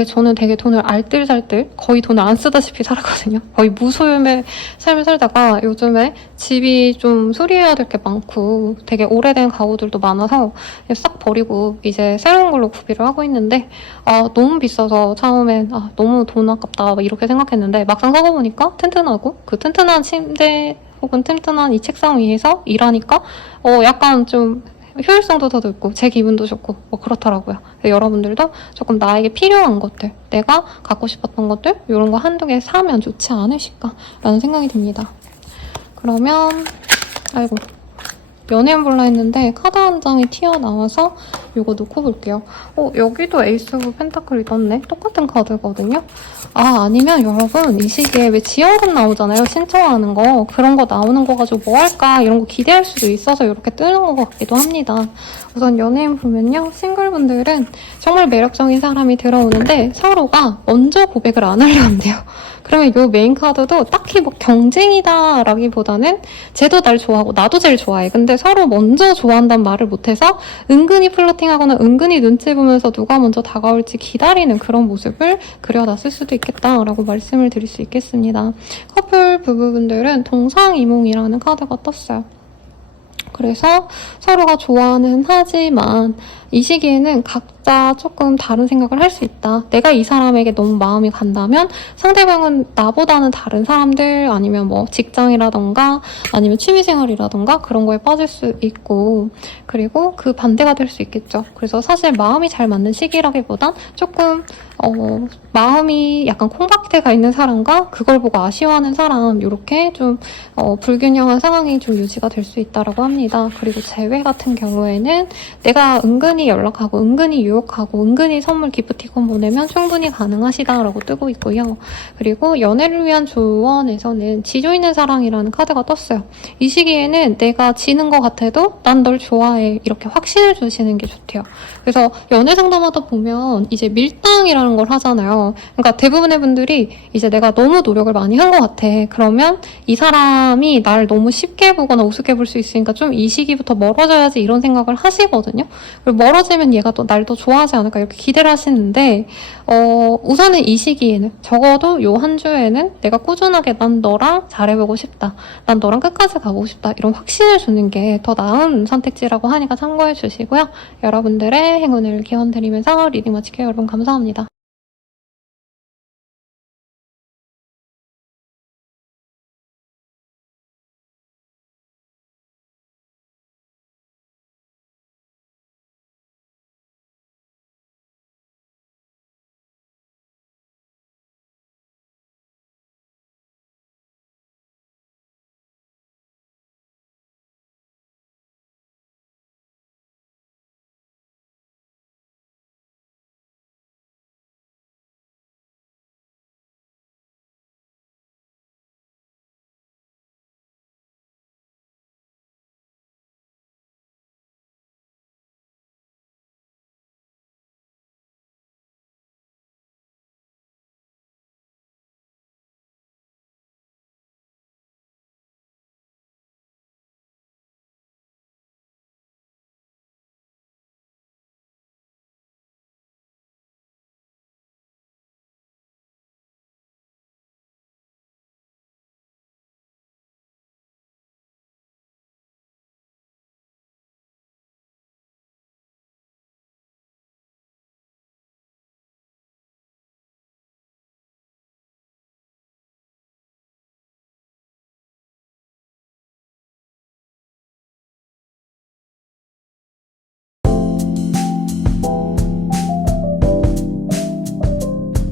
저는 되게 돈을 알뜰살뜰 거의 돈을 안 쓰다시피 살았거든요. 거의 무소유의 삶을 살다가 요즘에 집이 좀 수리해야 될 게 많고 되게 오래된 가구들도 많아서 싹 버리고 이제 새로운 걸로 구비를 하고 있는데 너무 비싸서 처음엔 너무 돈 아깝다 이렇게 생각했는데 막상 사고 보니까 튼튼하고 그 튼튼한 침대 혹은 튼튼한 이 책상 위에서 일하니까 약간 좀 효율성도 더 높고 제 기분도 좋고 그렇더라고요. 여러분들도 조금 나에게 필요한 것들, 내가 갖고 싶었던 것들 이런 거 한두 개 사면 좋지 않으실까라는 생각이 듭니다. 그러면 연애운 볼라 했는데 카드 한 장이 튀어나와서 이거 놓고 볼게요. 여기도 에이스 오브 펜타클이 떴네. 똑같은 카드거든요. 아니면 여러분 이 시기에 왜 지원금 나오잖아요. 신청하는 거. 그런 거 나오는 거 가지고 뭐 할까 이런 거 기대할 수도 있어서 이렇게 뜨는 것 같기도 합니다. 우선 연예인 보면요. 싱글분들은 정말 매력적인 사람이 들어오는데 서로가 먼저 고백을 안 하려 한대요. 그러면 이 메인 카드도 딱히 뭐 경쟁이다 라기보다는 쟤도 날 좋아하고 나도 쟤를 좋아해. 근데 서로 먼저 좋아한다는 말을 못해서 은근히 플러팅하거나 은근히 눈치 보면서 누가 먼저 다가올지 기다리는 그런 모습을 그려놨을 수도 있겠다라고 말씀을 드릴 수 있겠습니다. 커플 부부분들은 동상이몽이라는 카드가 떴어요. 그래서 서로가 좋아는 하지만 이 시기에는 각자 조금 다른 생각을 할 수 있다. 내가 이 사람에게 너무 마음이 간다면 상대방은 나보다는 다른 사람들 아니면 뭐 직장이라던가 아니면 취미생활이라던가 그런 거에 빠질 수 있고 그리고 그 반대가 될 수 있겠죠. 그래서 사실 마음이 잘 맞는 시기라기보단 조금 마음이 약간 콩박대가 있는 사람과 그걸 보고 아쉬워하는 사람 이렇게 좀 불균형한 상황이 좀 유지가 될 수 있다라고 합니다. 그리고 재회 같은 경우에는 내가 은근히 연락하고 은근히 유혹하고 은근히 선물 기프티콘 보내면 충분히 가능하시다라고 뜨고 있고요. 그리고 연애를 위한 조언에서는 지조 있는 사랑이라는 카드가 떴어요. 이 시기에는 내가 지는 것 같아도 난 널 좋아해 이렇게 확신을 주시는 게 좋대요. 그래서 연애 상담하다 보면 이제 밀당이라는 걸 하잖아요. 그러니까 대부분의 분들이 이제 내가 너무 노력을 많이 한 것 같아. 그러면 이 사람이 날 너무 쉽게 보거나 우습게 볼 수 있으니까 좀 이 시기부터 멀어져야지 이런 생각을 하시거든요. 그리고 멀어지면 얘가 또 날 더 좋아하지 않을까 이렇게 기대를 하시는데 우선은 이 시기에는 적어도 요 한 주에는 내가 꾸준하게 난 너랑 잘해보고 싶다. 난 너랑 끝까지 가고 싶다. 이런 확신을 주는 게 더 나은 선택지라고 하니까 참고해 주시고요. 여러분들의 행운을 기원드리면서 리딩 마칠게요. 여러분 감사합니다.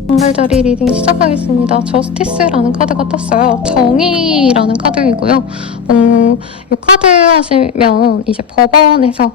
정갈자리 리딩 시작하겠습니다. 저스티스라는 카드가 떴어요. 정의라는 카드이고요. 이 카드 하시면 이제 법원에서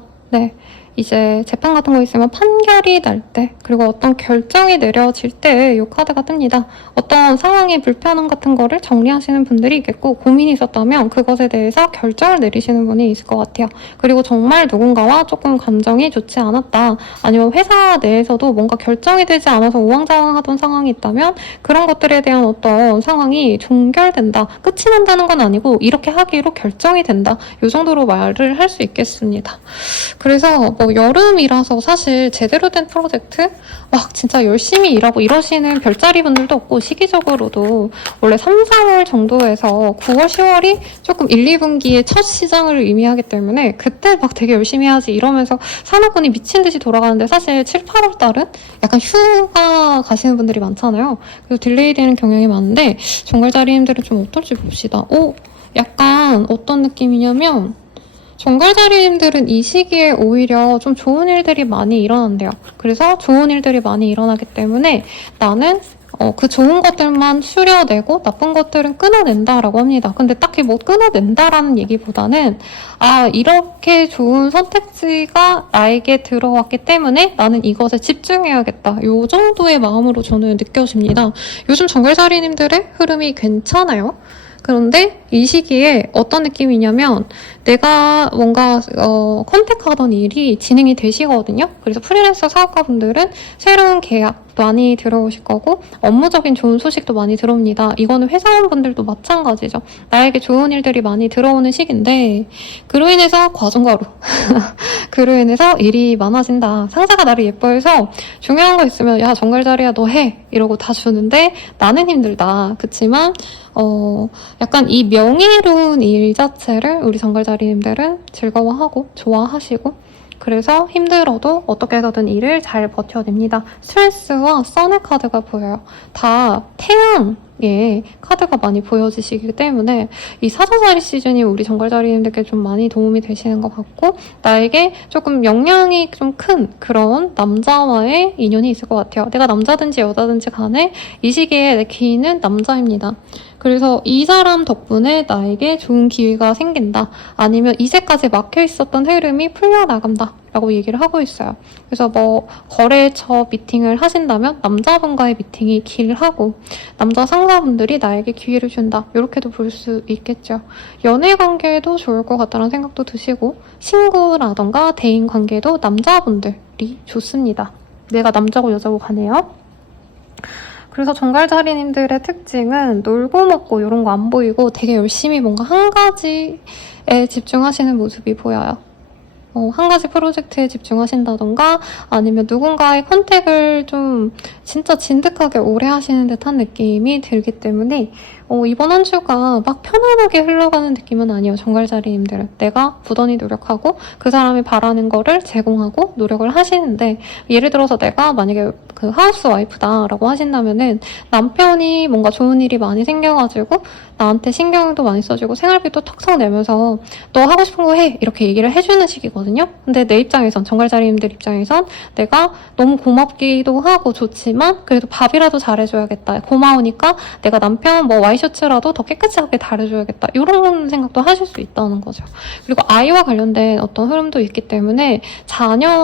이제 재판 같은 거 있으면 판결이 날 때, 그리고 어떤 결정이 내려질 때 이 카드가 뜹니다. 어떤 상황의 불편함 같은 거를 정리하시는 분들이 있겠고, 고민이 있었다면 그것에 대해서 결정을 내리시는 분이 있을 것 같아요. 그리고 정말 누군가와 조금 감정이 좋지 않았다, 아니면 회사 내에서도 뭔가 결정이 되지 않아서 우왕좌왕하던 상황이 있다면 그런 것들에 대한 어떤 상황이 종결된다. 끝이 난다는 건 아니고 이렇게 하기로 결정이 된다. 이 정도로 말을 할 수 있겠습니다. 그래서 뭐 여름이라서 사실 제대로 된 프로젝트 막 진짜 열심히 일하고 이러시는 별자리 분들도 없고, 시기적으로도 원래 3, 4월 정도에서 9월, 10월이 조금 1, 2분기의 첫 시장을 의미하기 때문에 그때 막 되게 열심히 해야지 이러면서 산업군이 미친 듯이 돌아가는데, 사실 7, 8월 달은 약간 휴가 가시는 분들이 많잖아요. 그래서 딜레이 되는 경향이 많은데, 정갈자리님들은 좀 어떨지 봅시다. 약간 어떤 느낌이냐면, 정갈자리님들은 이 시기에 오히려 좀 좋은 일들이 많이 일어난대요. 그래서 좋은 일들이 많이 일어나기 때문에 나는 그 좋은 것들만 수려내고 나쁜 것들은 끊어낸다라고 합니다. 근데 딱히 뭐 끊어낸다라는 얘기보다는 이렇게 좋은 선택지가 나에게 들어왔기 때문에 나는 이것에 집중해야겠다. 요 정도의 마음으로 저는 느껴집니다. 요즘 정갈자리님들의 흐름이 괜찮아요. 그런데 이 시기에 어떤 느낌이냐면, 내가 뭔가 컨택하던 일이 진행이 되시거든요. 그래서 프리랜서 사업가분들은 새로운 계약, 많이 들어오실 거고 업무적인 좋은 소식도 많이 들어옵니다. 이거는 회사원분들도 마찬가지죠. 나에게 좋은 일들이 많이 들어오는 시기인데 그로 인해서 과중과로 그로 인해서 일이 많아진다. 상사가 나를 예뻐해서 중요한 거 있으면 야 정갈자리야 너 해 이러고 다 주는데 나는 힘들다. 그치만 약간 이 명예로운 일 자체를 우리 정갈자리님들은 즐거워하고 좋아하시고 그래서 힘들어도 어떻게 해서든 일을 잘 버텨냅니다. 스트레스와 선의 카드가 보여요. 다 태양의 카드가 많이 보여지시기 때문에 이 사자자리 시즌이 우리 정갈자리님들께 좀 많이 도움이 되시는 것 같고 나에게 조금 영향이 좀 큰 그런 남자와의 인연이 있을 것 같아요. 내가 남자든지 여자든지 간에 이 시기에 내 기인은 남자입니다. 그래서 이 사람 덕분에 나에게 좋은 기회가 생긴다. 아니면 이제까지 막혀 있었던 흐름이 풀려나간다. 라고 얘기를 하고 있어요. 그래서 뭐 거래처 미팅을 하신다면 남자분과의 미팅이 길하고 남자 상사분들이 나에게 기회를 준다. 이렇게도 볼 수 있겠죠. 연애관계도 좋을 것 같다는 생각도 드시고 친구라던가 대인관계도 남자분들이 좋습니다. 내가 남자고 여자고 가네요. 그래서 정갈자리님들의 특징은 놀고 먹고 이런 거 안 보이고 되게 열심히 뭔가 한 가지에 집중하시는 모습이 보여요. 한 가지 프로젝트에 집중하신다던가 아니면 누군가의 컨택을 좀 진짜 진득하게 오래 하시는 듯한 느낌이 들기 때문에 이번 한 주가 막 편안하게 흘러가는 느낌은 아니에요. 정갈자리님들은. 내가 부단히 노력하고 그 사람이 바라는 거를 제공하고 노력을 하시는데 예를 들어서 내가 만약에 그 하우스 와이프다라고 하신다면은 남편이 뭔가 좋은 일이 많이 생겨가지고 나한테 신경도 많이 써주고 생활비도 턱턱 내면서 너 하고 싶은 거 해 이렇게 얘기를 해주는 식이거든요. 근데 내 입장에선 정갈자리님들 입장에선 내가 너무 고맙기도 하고 좋지만 그래도 밥이라도 잘해줘야겠다. 고마우니까 내가 남편 뭐 와이셔츠라도 더 깨끗하게 다려줘야겠다. 이런 생각도 하실 수 있다는 거죠. 그리고 아이와 관련된 어떤 흐름도 있기 때문에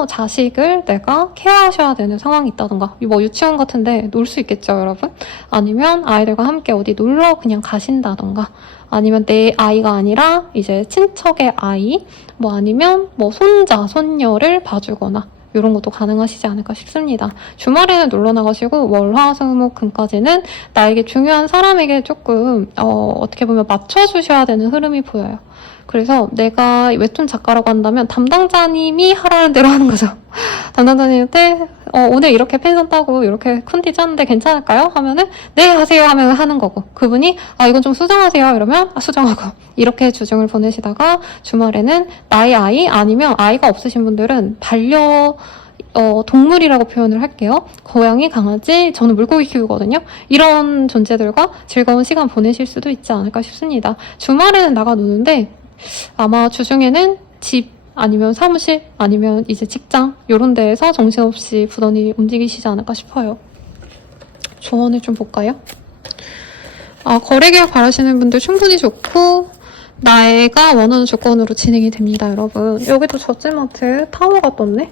자식을 내가 케어하셔야 되는 상황이 있다던가 뭐 유치원 같은데 놀 수 있겠죠, 여러분? 아니면 아이들과 함께 어디 놀러 그냥 가신다던가 아니면 내 아이가 아니라 이제 친척의 아이 뭐 아니면 뭐 손자, 손녀를 봐주거나 이런 것도 가능하시지 않을까 싶습니다. 주말에는 놀러 나가시고 월, 화, 수, 목, 금까지는 나에게 중요한 사람에게 조금 어떻게 보면 맞춰주셔야 되는 흐름이 보여요. 그래서 내가 웹툰 작가라고 한다면 담당자님이 하라는 대로 하는 거죠. 담당자님한테 오늘 이렇게 펜션 따고 이렇게 콘티 짰는데 괜찮을까요? 하면은 네 하세요 하면 하는 거고 그분이 이건 좀 수정하세요 이러면 수정하고 이렇게 주중을 보내시다가 주말에는 나의 아이 아니면 아이가 없으신 분들은 동물이라고 표현을 할게요. 고양이, 강아지, 저는 물고기 키우거든요. 이런 존재들과 즐거운 시간 보내실 수도 있지 않을까 싶습니다. 주말에는 나가 노는데 아마 주중에는 집 아니면 사무실 아니면 이제 직장 이런 데에서 정신없이 부단히 움직이시지 않을까 싶어요. 조언을 좀 볼까요? 거래계약 바라시는 분들 충분히 좋고 내가 원하는 조건으로 진행이 됩니다, 여러분. 여기도 저지마트 타워가 떴네?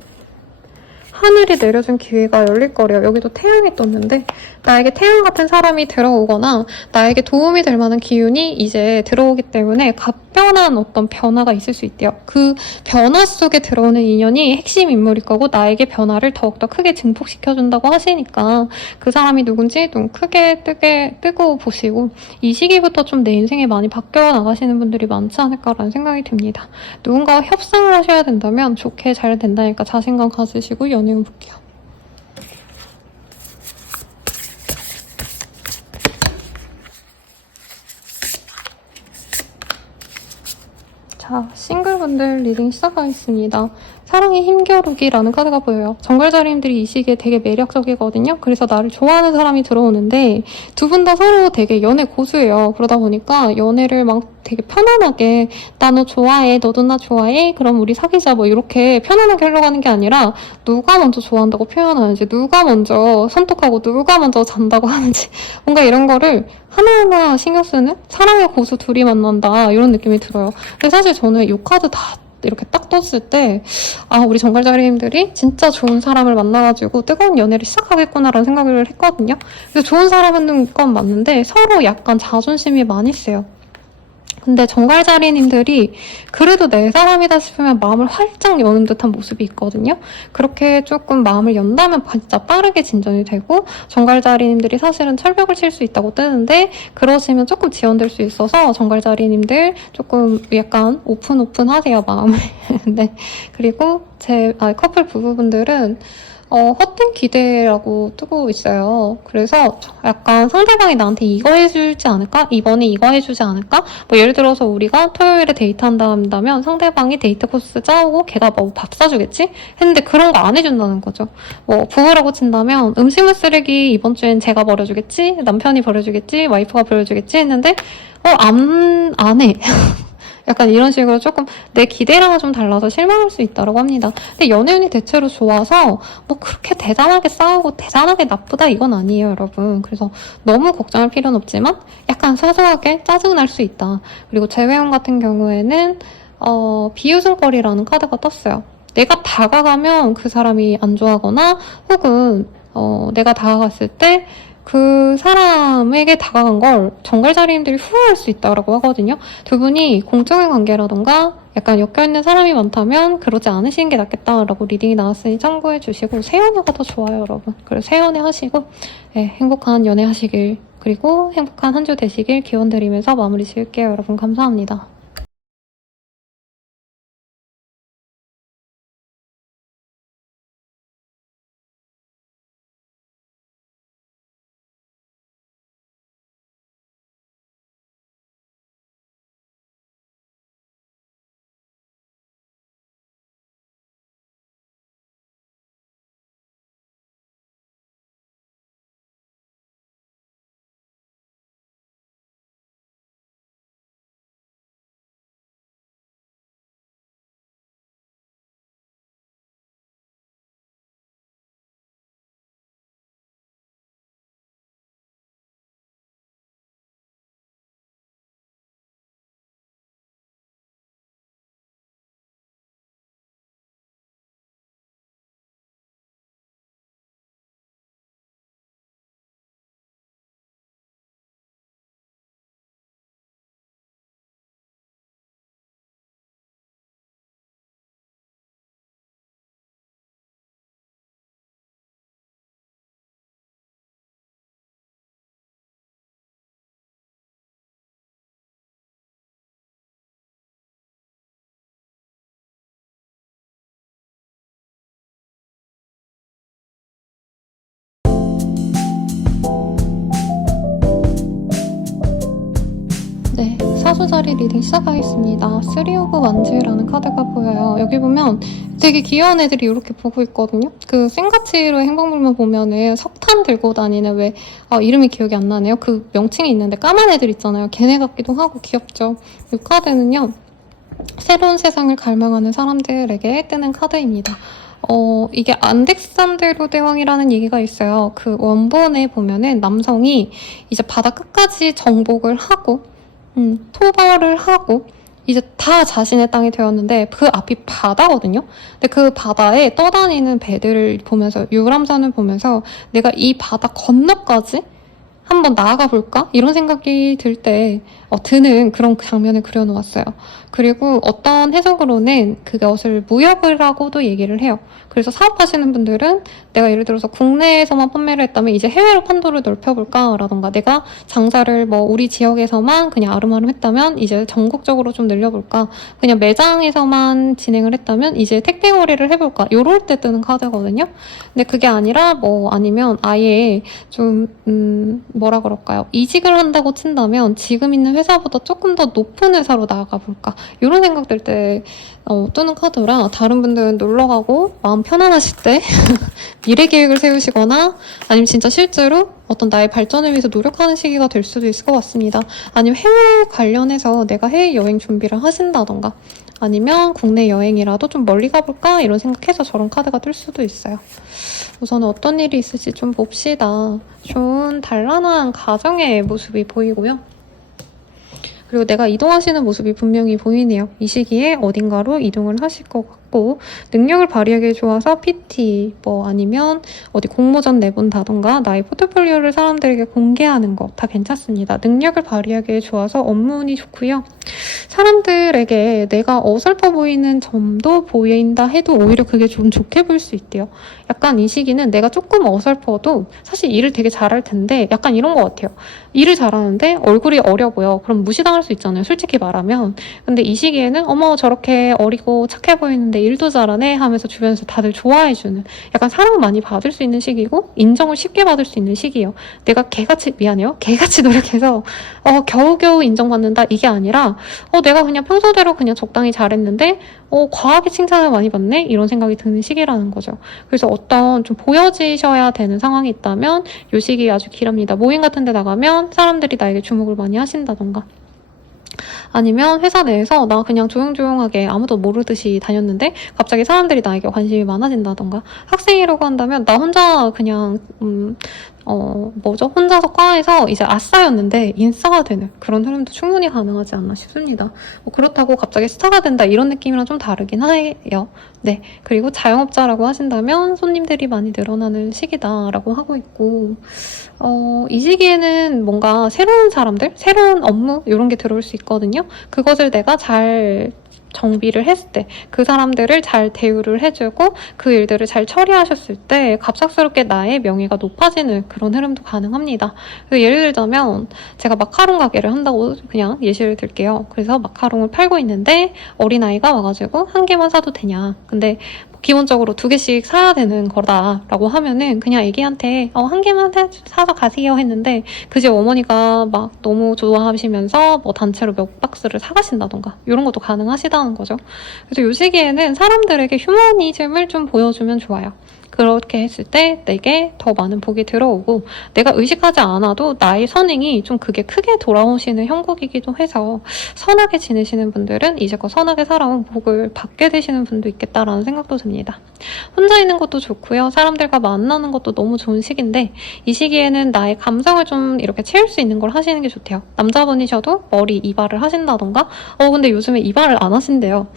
하늘이 내려준 기회가 열릴 거래요. 여기도 태양이 떴는데 나에게 태양 같은 사람이 들어오거나 나에게 도움이 될 만한 기운이 이제 들어오기 때문에 각별한 어떤 변화가 있을 수 있대요. 그 변화 속에 들어오는 인연이 핵심 인물일 거고 나에게 변화를 더욱더 크게 증폭시켜준다고 하시니까 그 사람이 누군지 눈 크게 뜨고 보시고 이 시기부터 좀 내 인생에 많이 바뀌어 나가시는 분들이 많지 않을까라는 생각이 듭니다. 누군가와 협상을 하셔야 된다면 좋게 잘 된다니까 자신감 가지시고 연애운 볼게요. 자, 싱글분들 리딩 시작하겠습니다. 사랑의 힘겨루기라는 카드가 보여요. 정갈자리님들이 이 시기에 되게 매력적이거든요. 그래서 나를 좋아하는 사람이 들어오는데 두 분 다 서로 되게 연애 고수예요. 그러다 보니까 연애를 막 되게 편안하게 나 너 좋아해, 너도 나 좋아해, 그럼 우리 사귀자 뭐 이렇게 편안하게 흘러가는 게 아니라 누가 먼저 좋아한다고 표현하는지 누가 먼저 선톡하고 누가 먼저 잔다고 하는지 뭔가 이런 거를 하나하나 신경 쓰는 사랑의 고수 둘이 만난다 이런 느낌이 들어요. 근데 사실 저는 이 카드 다 이렇게 딱 떴을 때 우리 정갈자리님들이 진짜 좋은 사람을 만나가지고 뜨거운 연애를 시작하겠구나라는 생각을 했거든요. 그래서 좋은 사람 만난 건 맞는데 서로 약간 자존심이 많이 세요. 근데 정갈자리님들이 그래도 내 사람이다 싶으면 마음을 활짝 여는 듯한 모습이 있거든요. 그렇게 조금 마음을 연다면 진짜 빠르게 진전이 되고, 정갈자리님들이 사실은 철벽을 칠 수 있다고 뜨는데 그러시면 조금 지연될 수 있어서 정갈자리님들 조금 약간 오픈하세요, 마음을. 네. 그리고 커플 부부분들은 헛된 기대라고 뜨고 있어요. 그래서 약간 상대방이 나한테 이거 해주지 않을까? 이번에 이거 해주지 않을까? 뭐 예를 들어서 우리가 토요일에 데이트한다면 상대방이 데이트 코스 짜오고 걔가 뭐 밥 사주겠지? 했는데 그런 거 안 해준다는 거죠. 뭐 부부라고 친다면 음식물 쓰레기 이번 주엔 제가 버려주겠지? 남편이 버려주겠지? 와이프가 버려주겠지? 했는데 안 해. 약간 이런 식으로 조금 내 기대랑은 좀 달라서 실망할 수 있다고 합니다. 근데 연애운이 대체로 좋아서 뭐 그렇게 대단하게 싸우고 대단하게 나쁘다 이건 아니에요, 여러분. 그래서 너무 걱정할 필요는 없지만 약간 소소하게 짜증날 수 있다. 그리고 재회원 같은 경우에는 비웃음거리라는 카드가 떴어요. 내가 다가가면 그 사람이 안 좋아하거나 혹은 내가 다가갔을 때 그 사람에게 다가간 걸 정갈자리님들이 후회할 수 있다고 하거든요. 두 분이 공적인 관계라던가 약간 엮여있는 사람이 많다면 그러지 않으시는 게 낫겠다라고 리딩이 나왔으니 참고해 주시고 세연애가 더 좋아요, 여러분. 그래서 세연애 하시고 행복한 연애 하시길, 그리고 행복한 한 주 되시길 기원드리면서 마무리 지을게요. 여러분 감사합니다. 네, 사수자리 리딩 시작하겠습니다. 3 오브 완즈라는 카드가 보여요. 여기 보면 되게 귀여운 애들이 이렇게 보고 있거든요. 그 생가치로의 행방불명 보면은 석탄 들고 다니는 이름이 기억이 안 나네요. 그 명칭이 있는데 까만 애들 있잖아요. 걔네 같기도 하고 귀엽죠. 이 카드는요, 새로운 세상을 갈망하는 사람들에게 뜨는 카드입니다. 이게 안덱산드로 대왕이라는 얘기가 있어요. 그 원본에 보면은 남성이 이제 바다 끝까지 정복을 하고 토벌을 하고 이제 다 자신의 땅이 되었는데 그 앞이 바다거든요. 근데 그 바다에 떠다니는 배들을 보면서, 유람선을 보면서 내가 이 바다 건너까지 한번 나아가 볼까? 이런 생각이 들 때 드는 그런 장면을 그려놓았어요. 그리고 어떤 해석으로는 그것을 무역이라고도 얘기를 해요. 그래서 사업하시는 분들은 내가 예를 들어서 국내에서만 판매를 했다면 이제 해외로 판도를 넓혀볼까? 라던가 내가 장사를 뭐 우리 지역에서만 그냥 아름아름 했다면 이제 전국적으로 좀 늘려볼까? 그냥 매장에서만 진행을 했다면 이제 택배 거래를 해볼까? 요럴 때 뜨는 카드거든요. 근데 그게 아니라 아니면 아예 좀 뭐라 그럴까요? 이직을 한다고 친다면 지금 있는 회사보다 조금 더 높은 회사로 나아가 볼까? 이런 생각 들 때 뜨는 카드라, 다른 분들은 놀러가고 마음 편안하실 때 미래 계획을 세우시거나 아니면 진짜 실제로 어떤 나의 발전을 위해서 노력하는 시기가 될 수도 있을 것 같습니다. 아니면 해외 관련해서 내가 해외여행 준비를 하신다던가 아니면 국내 여행이라도 좀 멀리 가볼까? 이런 생각해서 저런 카드가 뜰 수도 있어요. 우선은 어떤 일이 있을지 좀 봅시다. 좋은 단란한 가정의 모습이 보이고요. 그리고 내가 이동하시는 모습이 분명히 보이네요. 이 시기에 어딘가로 이동을 하실 것 같고 능력을 발휘하기 좋아서 PT 아니면 어디 공모전 내본다던가 나의 포트폴리오를 사람들에게 공개하는 거 다 괜찮습니다. 능력을 발휘하기에 좋아서 업무 운이 좋고요. 사람들에게 내가 어설퍼 보이는 점도 보인다 해도 오히려 그게 좀 좋게 보일 수 있대요. 약간 이 시기는 내가 조금 어설퍼도 사실 일을 되게 잘할 텐데 약간 이런 것 같아요. 일을 잘하는데 얼굴이 어려 보여. 그럼 무시당할 수 있잖아요. 솔직히 말하면. 근데 이 시기에는 어머 저렇게 어리고 착해 보이는데 일도 잘하네 하면서 주변에서 다들 좋아해주는 약간 사랑 많이 받을 수 있는 시기고 인정을 쉽게 받을 수 있는 시기예요. 내가 개같이 노력해서 겨우겨우 인정받는다 이게 아니라 내가 그냥 평소대로 그냥 적당히 잘했는데 과하게 칭찬을 많이 받네? 이런 생각이 드는 시기라는 거죠. 그래서 어떤 좀 보여지셔야 되는 상황이 있다면 이 시기 아주 길합니다. 모임 같은 데 나가면 사람들이 나에게 주목을 많이 하신다던가 아니면 회사 내에서 나 그냥 조용조용하게 아무도 모르듯이 다녔는데 갑자기 사람들이 나에게 관심이 많아진다던가 학생이라고 한다면 나 혼자 그냥 혼자서 과에서 이제 아싸였는데 인싸가 되는 그런 흐름도 충분히 가능하지 않나 싶습니다. 그렇다고 갑자기 스타가 된다 이런 느낌이랑 좀 다르긴 해요. 네. 그리고 자영업자라고 하신다면 손님들이 많이 늘어나는 시기다라고 하고 있고, 이 시기에는 뭔가 새로운 사람들, 새로운 업무 이런 게 들어올 수 있거든요. 그것을 내가 잘 정비를 했을 때 그 사람들을 잘 대우를 해주고 그 일들을 잘 처리하셨을 때 갑작스럽게 나의 명예가 높아지는 그런 흐름도 가능합니다. 예를 들자면 제가 마카롱 가게를 한다고 그냥 예시를 들게요. 그래서 마카롱을 팔고 있는데 어린아이가 와가지고 한 개만 사도 되냐. 근데 기본적으로 2개씩 사야 되는 거다라고 하면은 그냥 애기한테 한 개만 사서 가세요 했는데 그 집 어머니가 막 너무 좋아하시면서 단체로 몇 박스를 사가신다던가 이런 것도 가능하시다는 거죠. 그래서 이 시기에는 사람들에게 휴머니즘을 좀 보여주면 좋아요. 그렇게 했을 때 내게 더 많은 복이 들어오고 내가 의식하지 않아도 나의 선행이 좀 그게 크게 돌아오시는 형국이기도 해서 선하게 지내시는 분들은 이제껏 선하게 살아온 복을 받게 되시는 분도 있겠다라는 생각도 듭니다. 혼자 있는 것도 좋고요. 사람들과 만나는 것도 너무 좋은 시기인데 이 시기에는 나의 감성을 좀 이렇게 채울 수 있는 걸 하시는 게 좋대요. 남자분이셔도 머리 이발을 하신다던가 근데 요즘에 이발을 안 하신대요.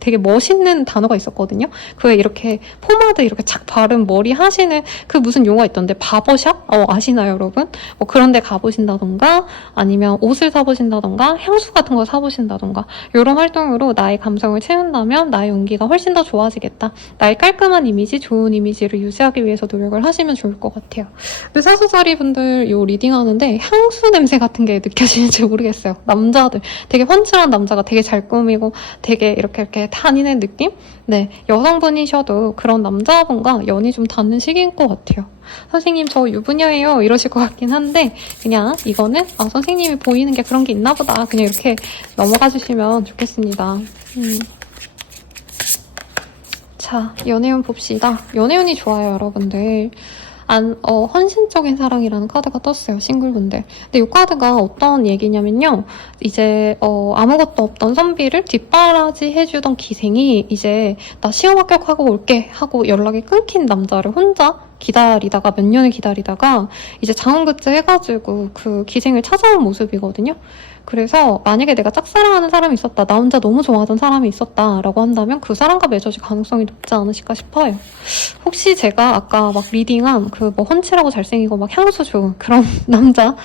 되게 멋있는 단어가 있었거든요. 그에 이렇게 포마드 이렇게 착 바른 머리 하시는 그 무슨 용어 있던데 바버샵? 아시나요 여러분? 그런 데 가보신다던가 아니면 옷을 사보신다던가 향수 같은 거 사보신다던가 이런 활동으로 나의 감성을 채운다면 나의 운기가 훨씬 더 좋아지겠다. 나의 깔끔한 이미지, 좋은 이미지를 유지하기 위해서 노력을 하시면 좋을 것 같아요. 근데 사수자리 분들 요 리딩하는데 향수 냄새 같은 게 느껴지는지 모르겠어요. 남자들 되게 훤칠한 남자가 되게 잘 꾸미고 되게 이렇게 다니는 느낌? 네, 여성분이셔도 그런 남자분과 연이 좀 닿는 시기인 것 같아요. 선생님 저 유부녀예요 이러실 것 같긴 한데 그냥 이거는 선생님이 보이는 게 그런 게 있나 보다 그냥 이렇게 넘어가 주시면 좋겠습니다. 자, 연애운 봅시다. 연애운이 좋아요 여러분들. 헌신적인 사랑이라는 카드가 떴어요, 싱글분들. 근데 이 카드가 어떤 얘기냐면요. 이제, 아무것도 없던 선비를 뒷바라지 해주던 기생이 이제, 나 시험 합격하고 올게 하고 연락이 끊긴 남자를 혼자 기다리다가, 몇 년을 기다리다가, 이제 장원급제 해가지고 그 기생을 찾아온 모습이거든요. 그래서 만약에 내가 짝사랑하는 사람이 있었다, 나 혼자 너무 좋아하던 사람이 있었다라고 한다면 그 사람과 맺어질 가능성이 높지 않으실까 싶어요. 혹시 제가 아까 막 리딩한 그 헌칠하고 잘생기고 막 향수 좋은 그런 남자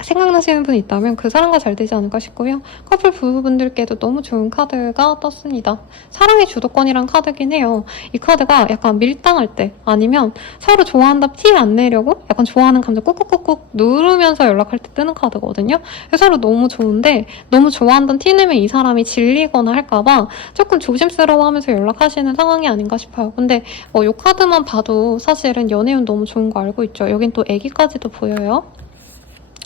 생각나시는 분이 있다면 그 사람과 잘 되지 않을까 싶고요. 커플 부부분들께도 너무 좋은 카드가 떴습니다. 사랑의 주도권이란 카드긴 해요. 이 카드가 약간 밀당할 때 아니면 서로 좋아한다 티 안 내려고 약간 좋아하는 감정 꾹꾹꾹꾹 누르면서 연락할 때 뜨는 카드거든요. 서로 너무 좋은데 너무 좋아한다는 티 내면 이 사람이 질리거나 할까봐 조금 조심스러워하면서 연락하시는 상황이 아닌가 싶어요. 근데 이 카드만 봐도 사실은 연애운 너무 좋은 거 알고 있죠. 여긴 또 애기까지도 보여요.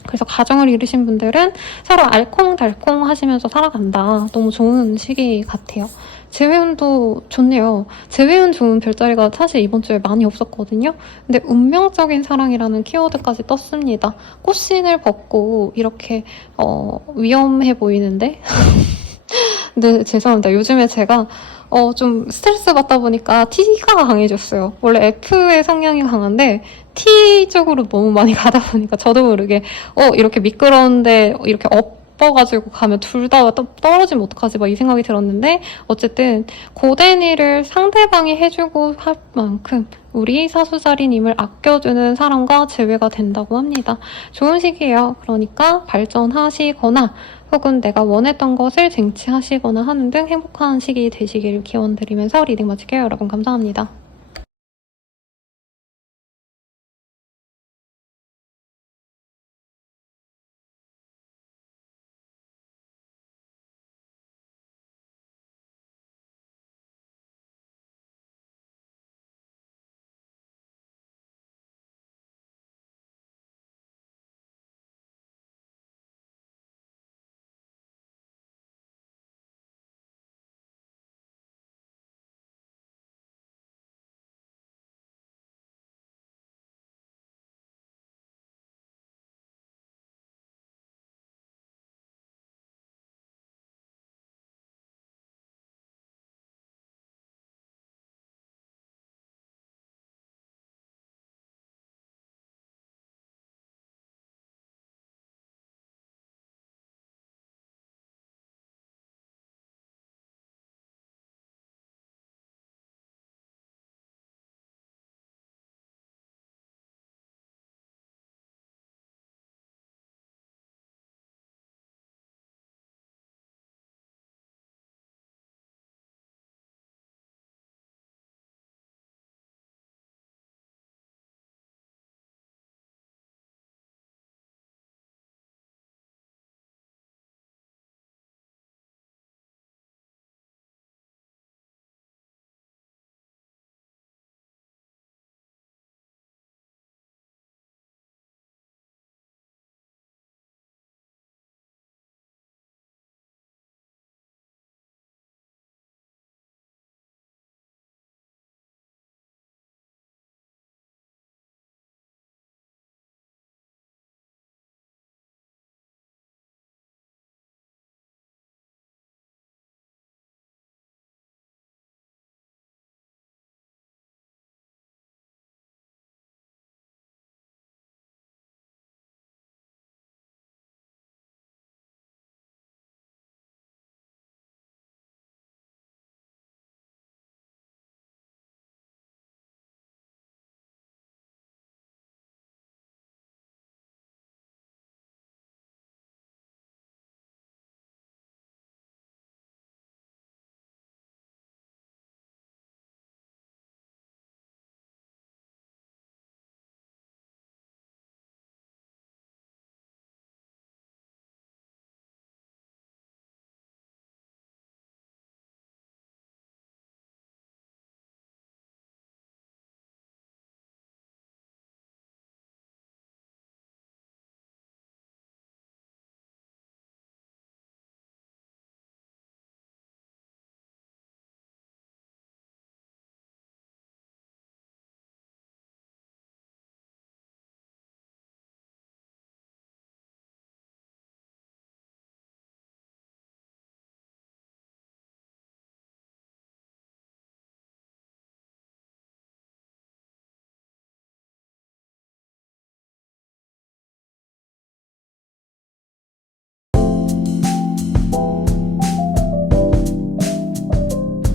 그래서 가정을 이루신 분들은 서로 알콩달콩 하시면서 살아간다. 너무 좋은 시기 같아요. 재회운도 좋네요. 재회운 좋은 별자리가 사실 이번 주에 많이 없었거든요. 근데 운명적인 사랑이라는 키워드까지 떴습니다. 꽃신을 벗고 이렇게 위험해 보이는데 네, 죄송합니다. 요즘에 제가 좀 스트레스 받다 보니까 T가 강해졌어요. 원래 F의 성향이 강한데 T 쪽으로 너무 많이 가다 보니까 저도 모르게 이렇게 미끄러운데 이렇게 바빠가지고 가면 둘 다 떨어지면 어떡하지 막 이 생각이 들었는데 어쨌든 고된 일을 상대방이 해주고 할 만큼 우리 사수자리님을 아껴주는 사람과 재회가 된다고 합니다. 좋은 시기예요. 그러니까 발전하시거나 혹은 내가 원했던 것을 쟁취하시거나 하는 등 행복한 시기 되시기를 기원드리면서 리딩 마칠게요. 여러분 감사합니다.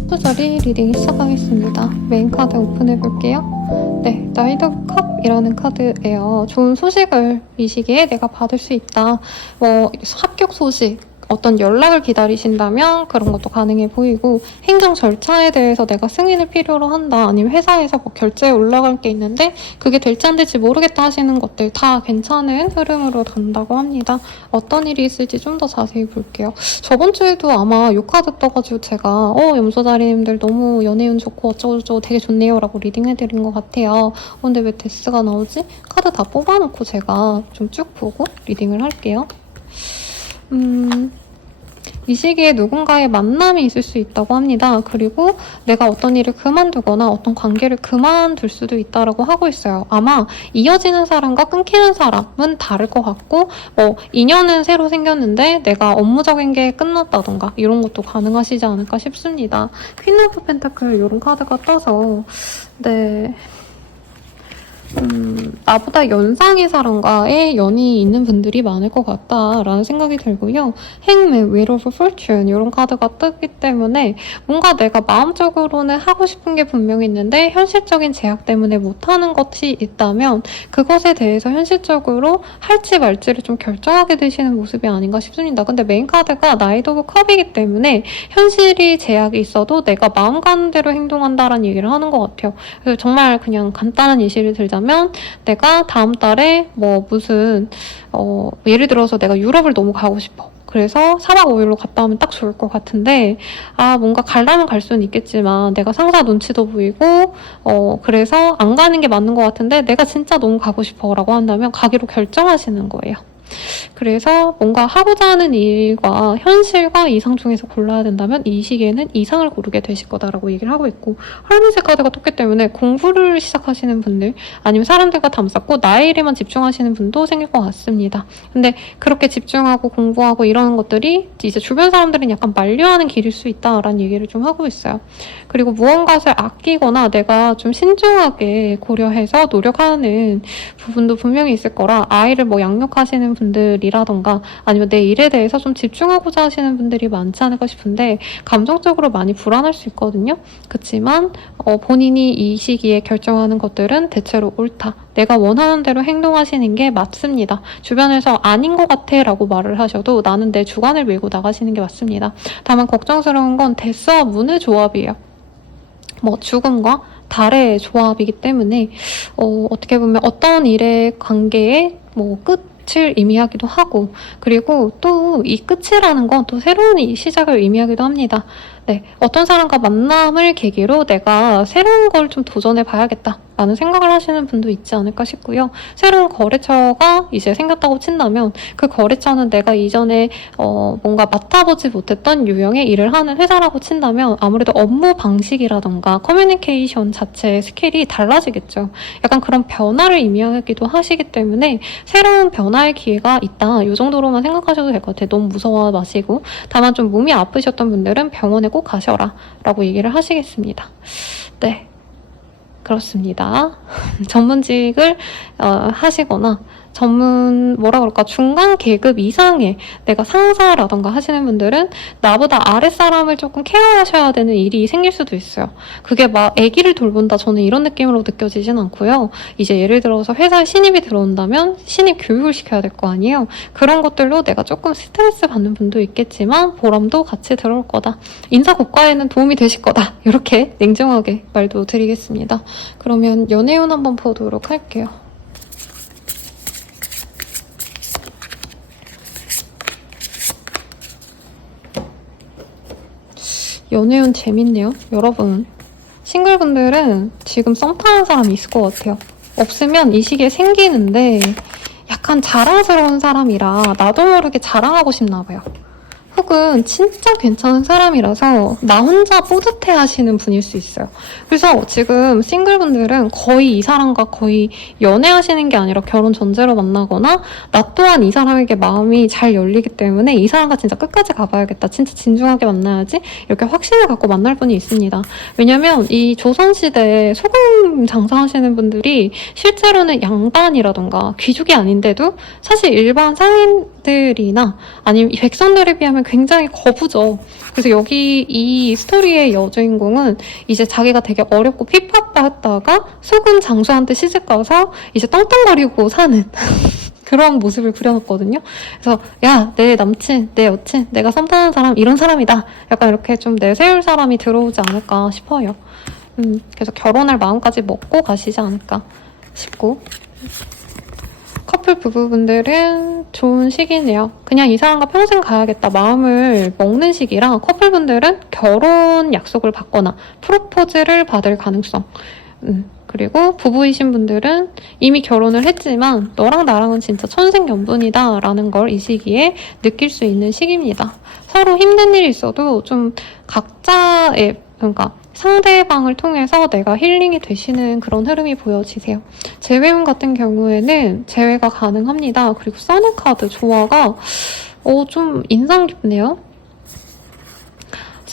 사수자리 리딩 시작하겠습니다. 메인 카드 오픈해볼게요. 네, 나이트 컵이라는 카드예요. 좋은 소식을 이 시기에 내가 받을 수 있다. 합격 소식, 어떤 연락을 기다리신다면 그런 것도 가능해 보이고, 행정 절차에 대해서 내가 승인을 필요로 한다, 아니면 회사에서 뭐 결제에 올라갈 게 있는데 그게 될지 안 될지 모르겠다 하시는 것들 다 괜찮은 흐름으로 간다고 합니다. 어떤 일이 있을지 좀 더 자세히 볼게요. 저번 주에도 아마 요 카드 떠가지고 제가 염소자리님들 너무 연애운 좋고 어쩌고저쩌고 되게 좋네요 라고 리딩해드린 것 같아요. 근데 왜 데스가 나오지? 카드 다 뽑아놓고 제가 좀 쭉 보고 리딩을 할게요. 이 시기에 누군가의 만남이 있을 수 있다고 합니다. 그리고 내가 어떤 일을 그만두거나 어떤 관계를 그만둘 수도 있다라고 하고 있어요. 아마 이어지는 사람과 끊기는 사람은 다를 것 같고, 인연은 새로 생겼는데 내가 업무적인 게 끝났다던가 이런 것도 가능하시지 않을까 싶습니다. 퀸 오브 펜타클 이런 카드가 떠서 네, 나보다 연상의 사람과의 연이 있는 분들이 많을 것 같다라는 생각이 들고요. 행맨, Wheel of Fortune 이런 카드가 뜨기 때문에 뭔가 내가 마음적으로는 하고 싶은 게 분명히 있는데 현실적인 제약 때문에 못하는 것이 있다면 그것에 대해서 현실적으로 할지 말지를 좀 결정하게 되시는 모습이 아닌가 싶습니다. 근데 메인 카드가 나이트 오브 컵이기 때문에 현실이 제약이 있어도 내가 마음 가는 대로 행동한다라는 얘기를 하는 것 같아요. 그래서 정말 그냥 간단한 예시를 들자면 내가 다음 달에 뭐 무슨 예를 들어서 내가 유럽을 너무 가고 싶어. 그래서 4박 5일로 갔다 오면 딱 좋을 것 같은데 뭔가 가려면 갈 수는 있겠지만 내가 상사 눈치도 보이고 그래서 안 가는 게 맞는 것 같은데 내가 진짜 너무 가고 싶어 라고 한다면 가기로 결정하시는 거예요. 그래서 뭔가 하고자 하는 일과 현실과 이상 중에서 골라야 된다면 이 시기에는 이상을 고르게 되실 거다라고 얘기를 하고 있고 헐밋의 카드가 떴기 때문에 공부를 시작하시는 분들 아니면 사람들과 담쌓고 나의 일에만 집중하시는 분도 생길 것 같습니다. 근데 그렇게 집중하고 공부하고 이러는 것들이 이제 주변 사람들은 약간 만류하는 길일 수 있다라는 얘기를 좀 하고 있어요. 그리고 무언가를 아끼거나 내가 좀 신중하게 고려해서 노력하는 부분도 분명히 있을 거라 아이를 뭐 양육하시는 분들이라던가 아니면 내 일에 대해서 좀 집중하고자 하시는 분들이 많지 않을까 싶은데 감정적으로 많이 불안할 수 있거든요. 그렇지만 본인이 이 시기에 결정하는 것들은 대체로 옳다. 내가 원하는 대로 행동하시는 게 맞습니다. 주변에서 아닌 것 같아 라고 말을 하셔도 나는 내 주관을 밀고 나가시는 게 맞습니다. 다만 걱정스러운 건 데스와 문의 조합이에요. 뭐 죽음과 달의 조합이기 때문에 어떻게 보면 어떤 일의 관계에 뭐 끝을 의미하기도 하고 그리고 또 이 끝이라는 건 또 새로운 시작을 의미하기도 합니다. 네, 어떤 사람과 만남을 계기로 내가 새로운 걸 좀 도전해 봐야겠다 라는 생각을 하시는 분도 있지 않을까 싶고요. 새로운 거래처가 이제 생겼다고 친다면 그 거래처는 내가 이전에 뭔가 맡아보지 못했던 유형의 일을 하는 회사라고 친다면 아무래도 업무 방식이라던가 커뮤니케이션 자체의 스킬이 달라지겠죠. 약간 그런 변화를 의미하기도 하시기 때문에 새로운 변화의 기회가 있다. 이 정도로만 생각하셔도 될 것 같아요. 너무 무서워 마시고 다만 좀 몸이 아프셨던 분들은 병원에 꼭 가셔라 라고 얘기를 하시겠습니다. 네, 그렇습니다. 전문직을 하시거나 중간 계급 이상의 내가 상사라던가 하시는 분들은 나보다 아랫사람을 조금 케어하셔야 되는 일이 생길 수도 있어요. 그게 막 아기를 돌본다 저는 이런 느낌으로 느껴지진 않고요. 이제 예를 들어서 회사에 신입이 들어온다면 신입 교육을 시켜야 될 거 아니에요. 그런 것들로 내가 조금 스트레스 받는 분도 있겠지만 보람도 같이 들어올 거다. 인사 고과에는 도움이 되실 거다. 이렇게 냉정하게 말도 드리겠습니다. 그러면 연애운 한번 보도록 할게요. 연애운 재밌네요. 여러분, 싱글분들은 지금 썸 타는 사람이 있을 것 같아요. 없으면 이 시기에 생기는데 약간 자랑스러운 사람이라 나도 모르게 자랑하고 싶나 봐요. 혹은 진짜 괜찮은 사람이라서 나 혼자 뿌듯해 하시는 분일 수 있어요. 그래서 지금 싱글분들은 거의 이 사람과 거의 연애하시는 게 아니라 결혼 전제로 만나거나 나 또한 이 사람에게 마음이 잘 열리기 때문에 이 사람과 진짜 끝까지 가봐야겠다. 진짜 진중하게 만나야지. 이렇게 확신을 갖고 만날 분이 있습니다. 왜냐면 이 조선시대에 소금 장사하시는 분들이 실제로는 양반이라던가 귀족이 아닌데도 사실 일반 상인들이나 아니면 백성들에 비하면 굉장히 거부죠. 그래서 여기 이 스토리의 여주인공은 이제 자기가 되게 어렵고 핍박받다가 소금 장수한테 시집가서 이제 떵떵거리고 사는 그런 모습을 그려놨거든요. 그래서 야, 내 남친, 내 여친, 내가 썸 타는 사람 이런 사람이다. 약간 이렇게 좀 내세울 사람이 들어오지 않을까 싶어요. 그래서 결혼할 마음까지 먹고 가시지 않을까 싶고 커플 부부분들은 좋은 시기네요. 그냥 이 사람과 평생 가야겠다 마음을 먹는 시기라 커플분들은 결혼 약속을 받거나 프로포즈를 받을 가능성 그리고 부부이신 분들은 이미 결혼을 했지만 너랑 나랑은 진짜 천생연분이다 라는 걸 이 시기에 느낄 수 있는 시기입니다. 서로 힘든 일이 있어도 좀 각자의 그러니까 상대방을 통해서 내가 힐링이 되시는 그런 흐름이 보여지세요. 재회운 같은 경우에는 재회가 가능합니다. 그리고 써니 카드 조화가 좀 인상 깊네요.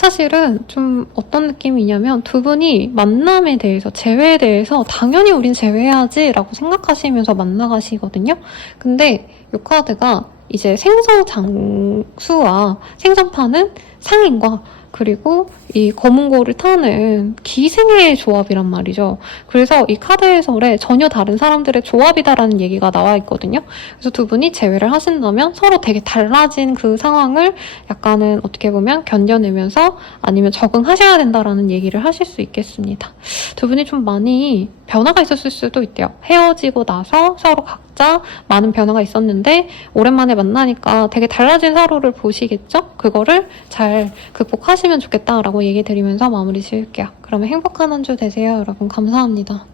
사실은 좀 어떤 느낌이냐면 두 분이 만남에 대해서, 재회에 대해서 당연히 우린 재회해야지 라고 생각하시면서 만나가시거든요. 근데 이 카드가 이제 생성 장수와 생선파는 상인과 그리고 이 검은고를 타는 기생의 조합이란 말이죠. 그래서 이 카드 해설에 전혀 다른 사람들의 조합이다라는 얘기가 나와 있거든요. 그래서 두 분이 재회를 하신다면 서로 되게 달라진 그 상황을 약간은 어떻게 보면 견뎌내면서 아니면 적응하셔야 된다라는 얘기를 하실 수 있겠습니다. 두 분이 좀 많이 변화가 있었을 수도 있대요. 헤어지고 나서 서로 각자 많은 변화가 있었는데 오랜만에 만나니까 되게 달라진 서로를 보시겠죠? 그거를 잘 극복하시면 좋겠다라고 얘기 드리면서 마무리 지을게요. 그러면 행복한 한 주 되세요, 여러분. 감사합니다.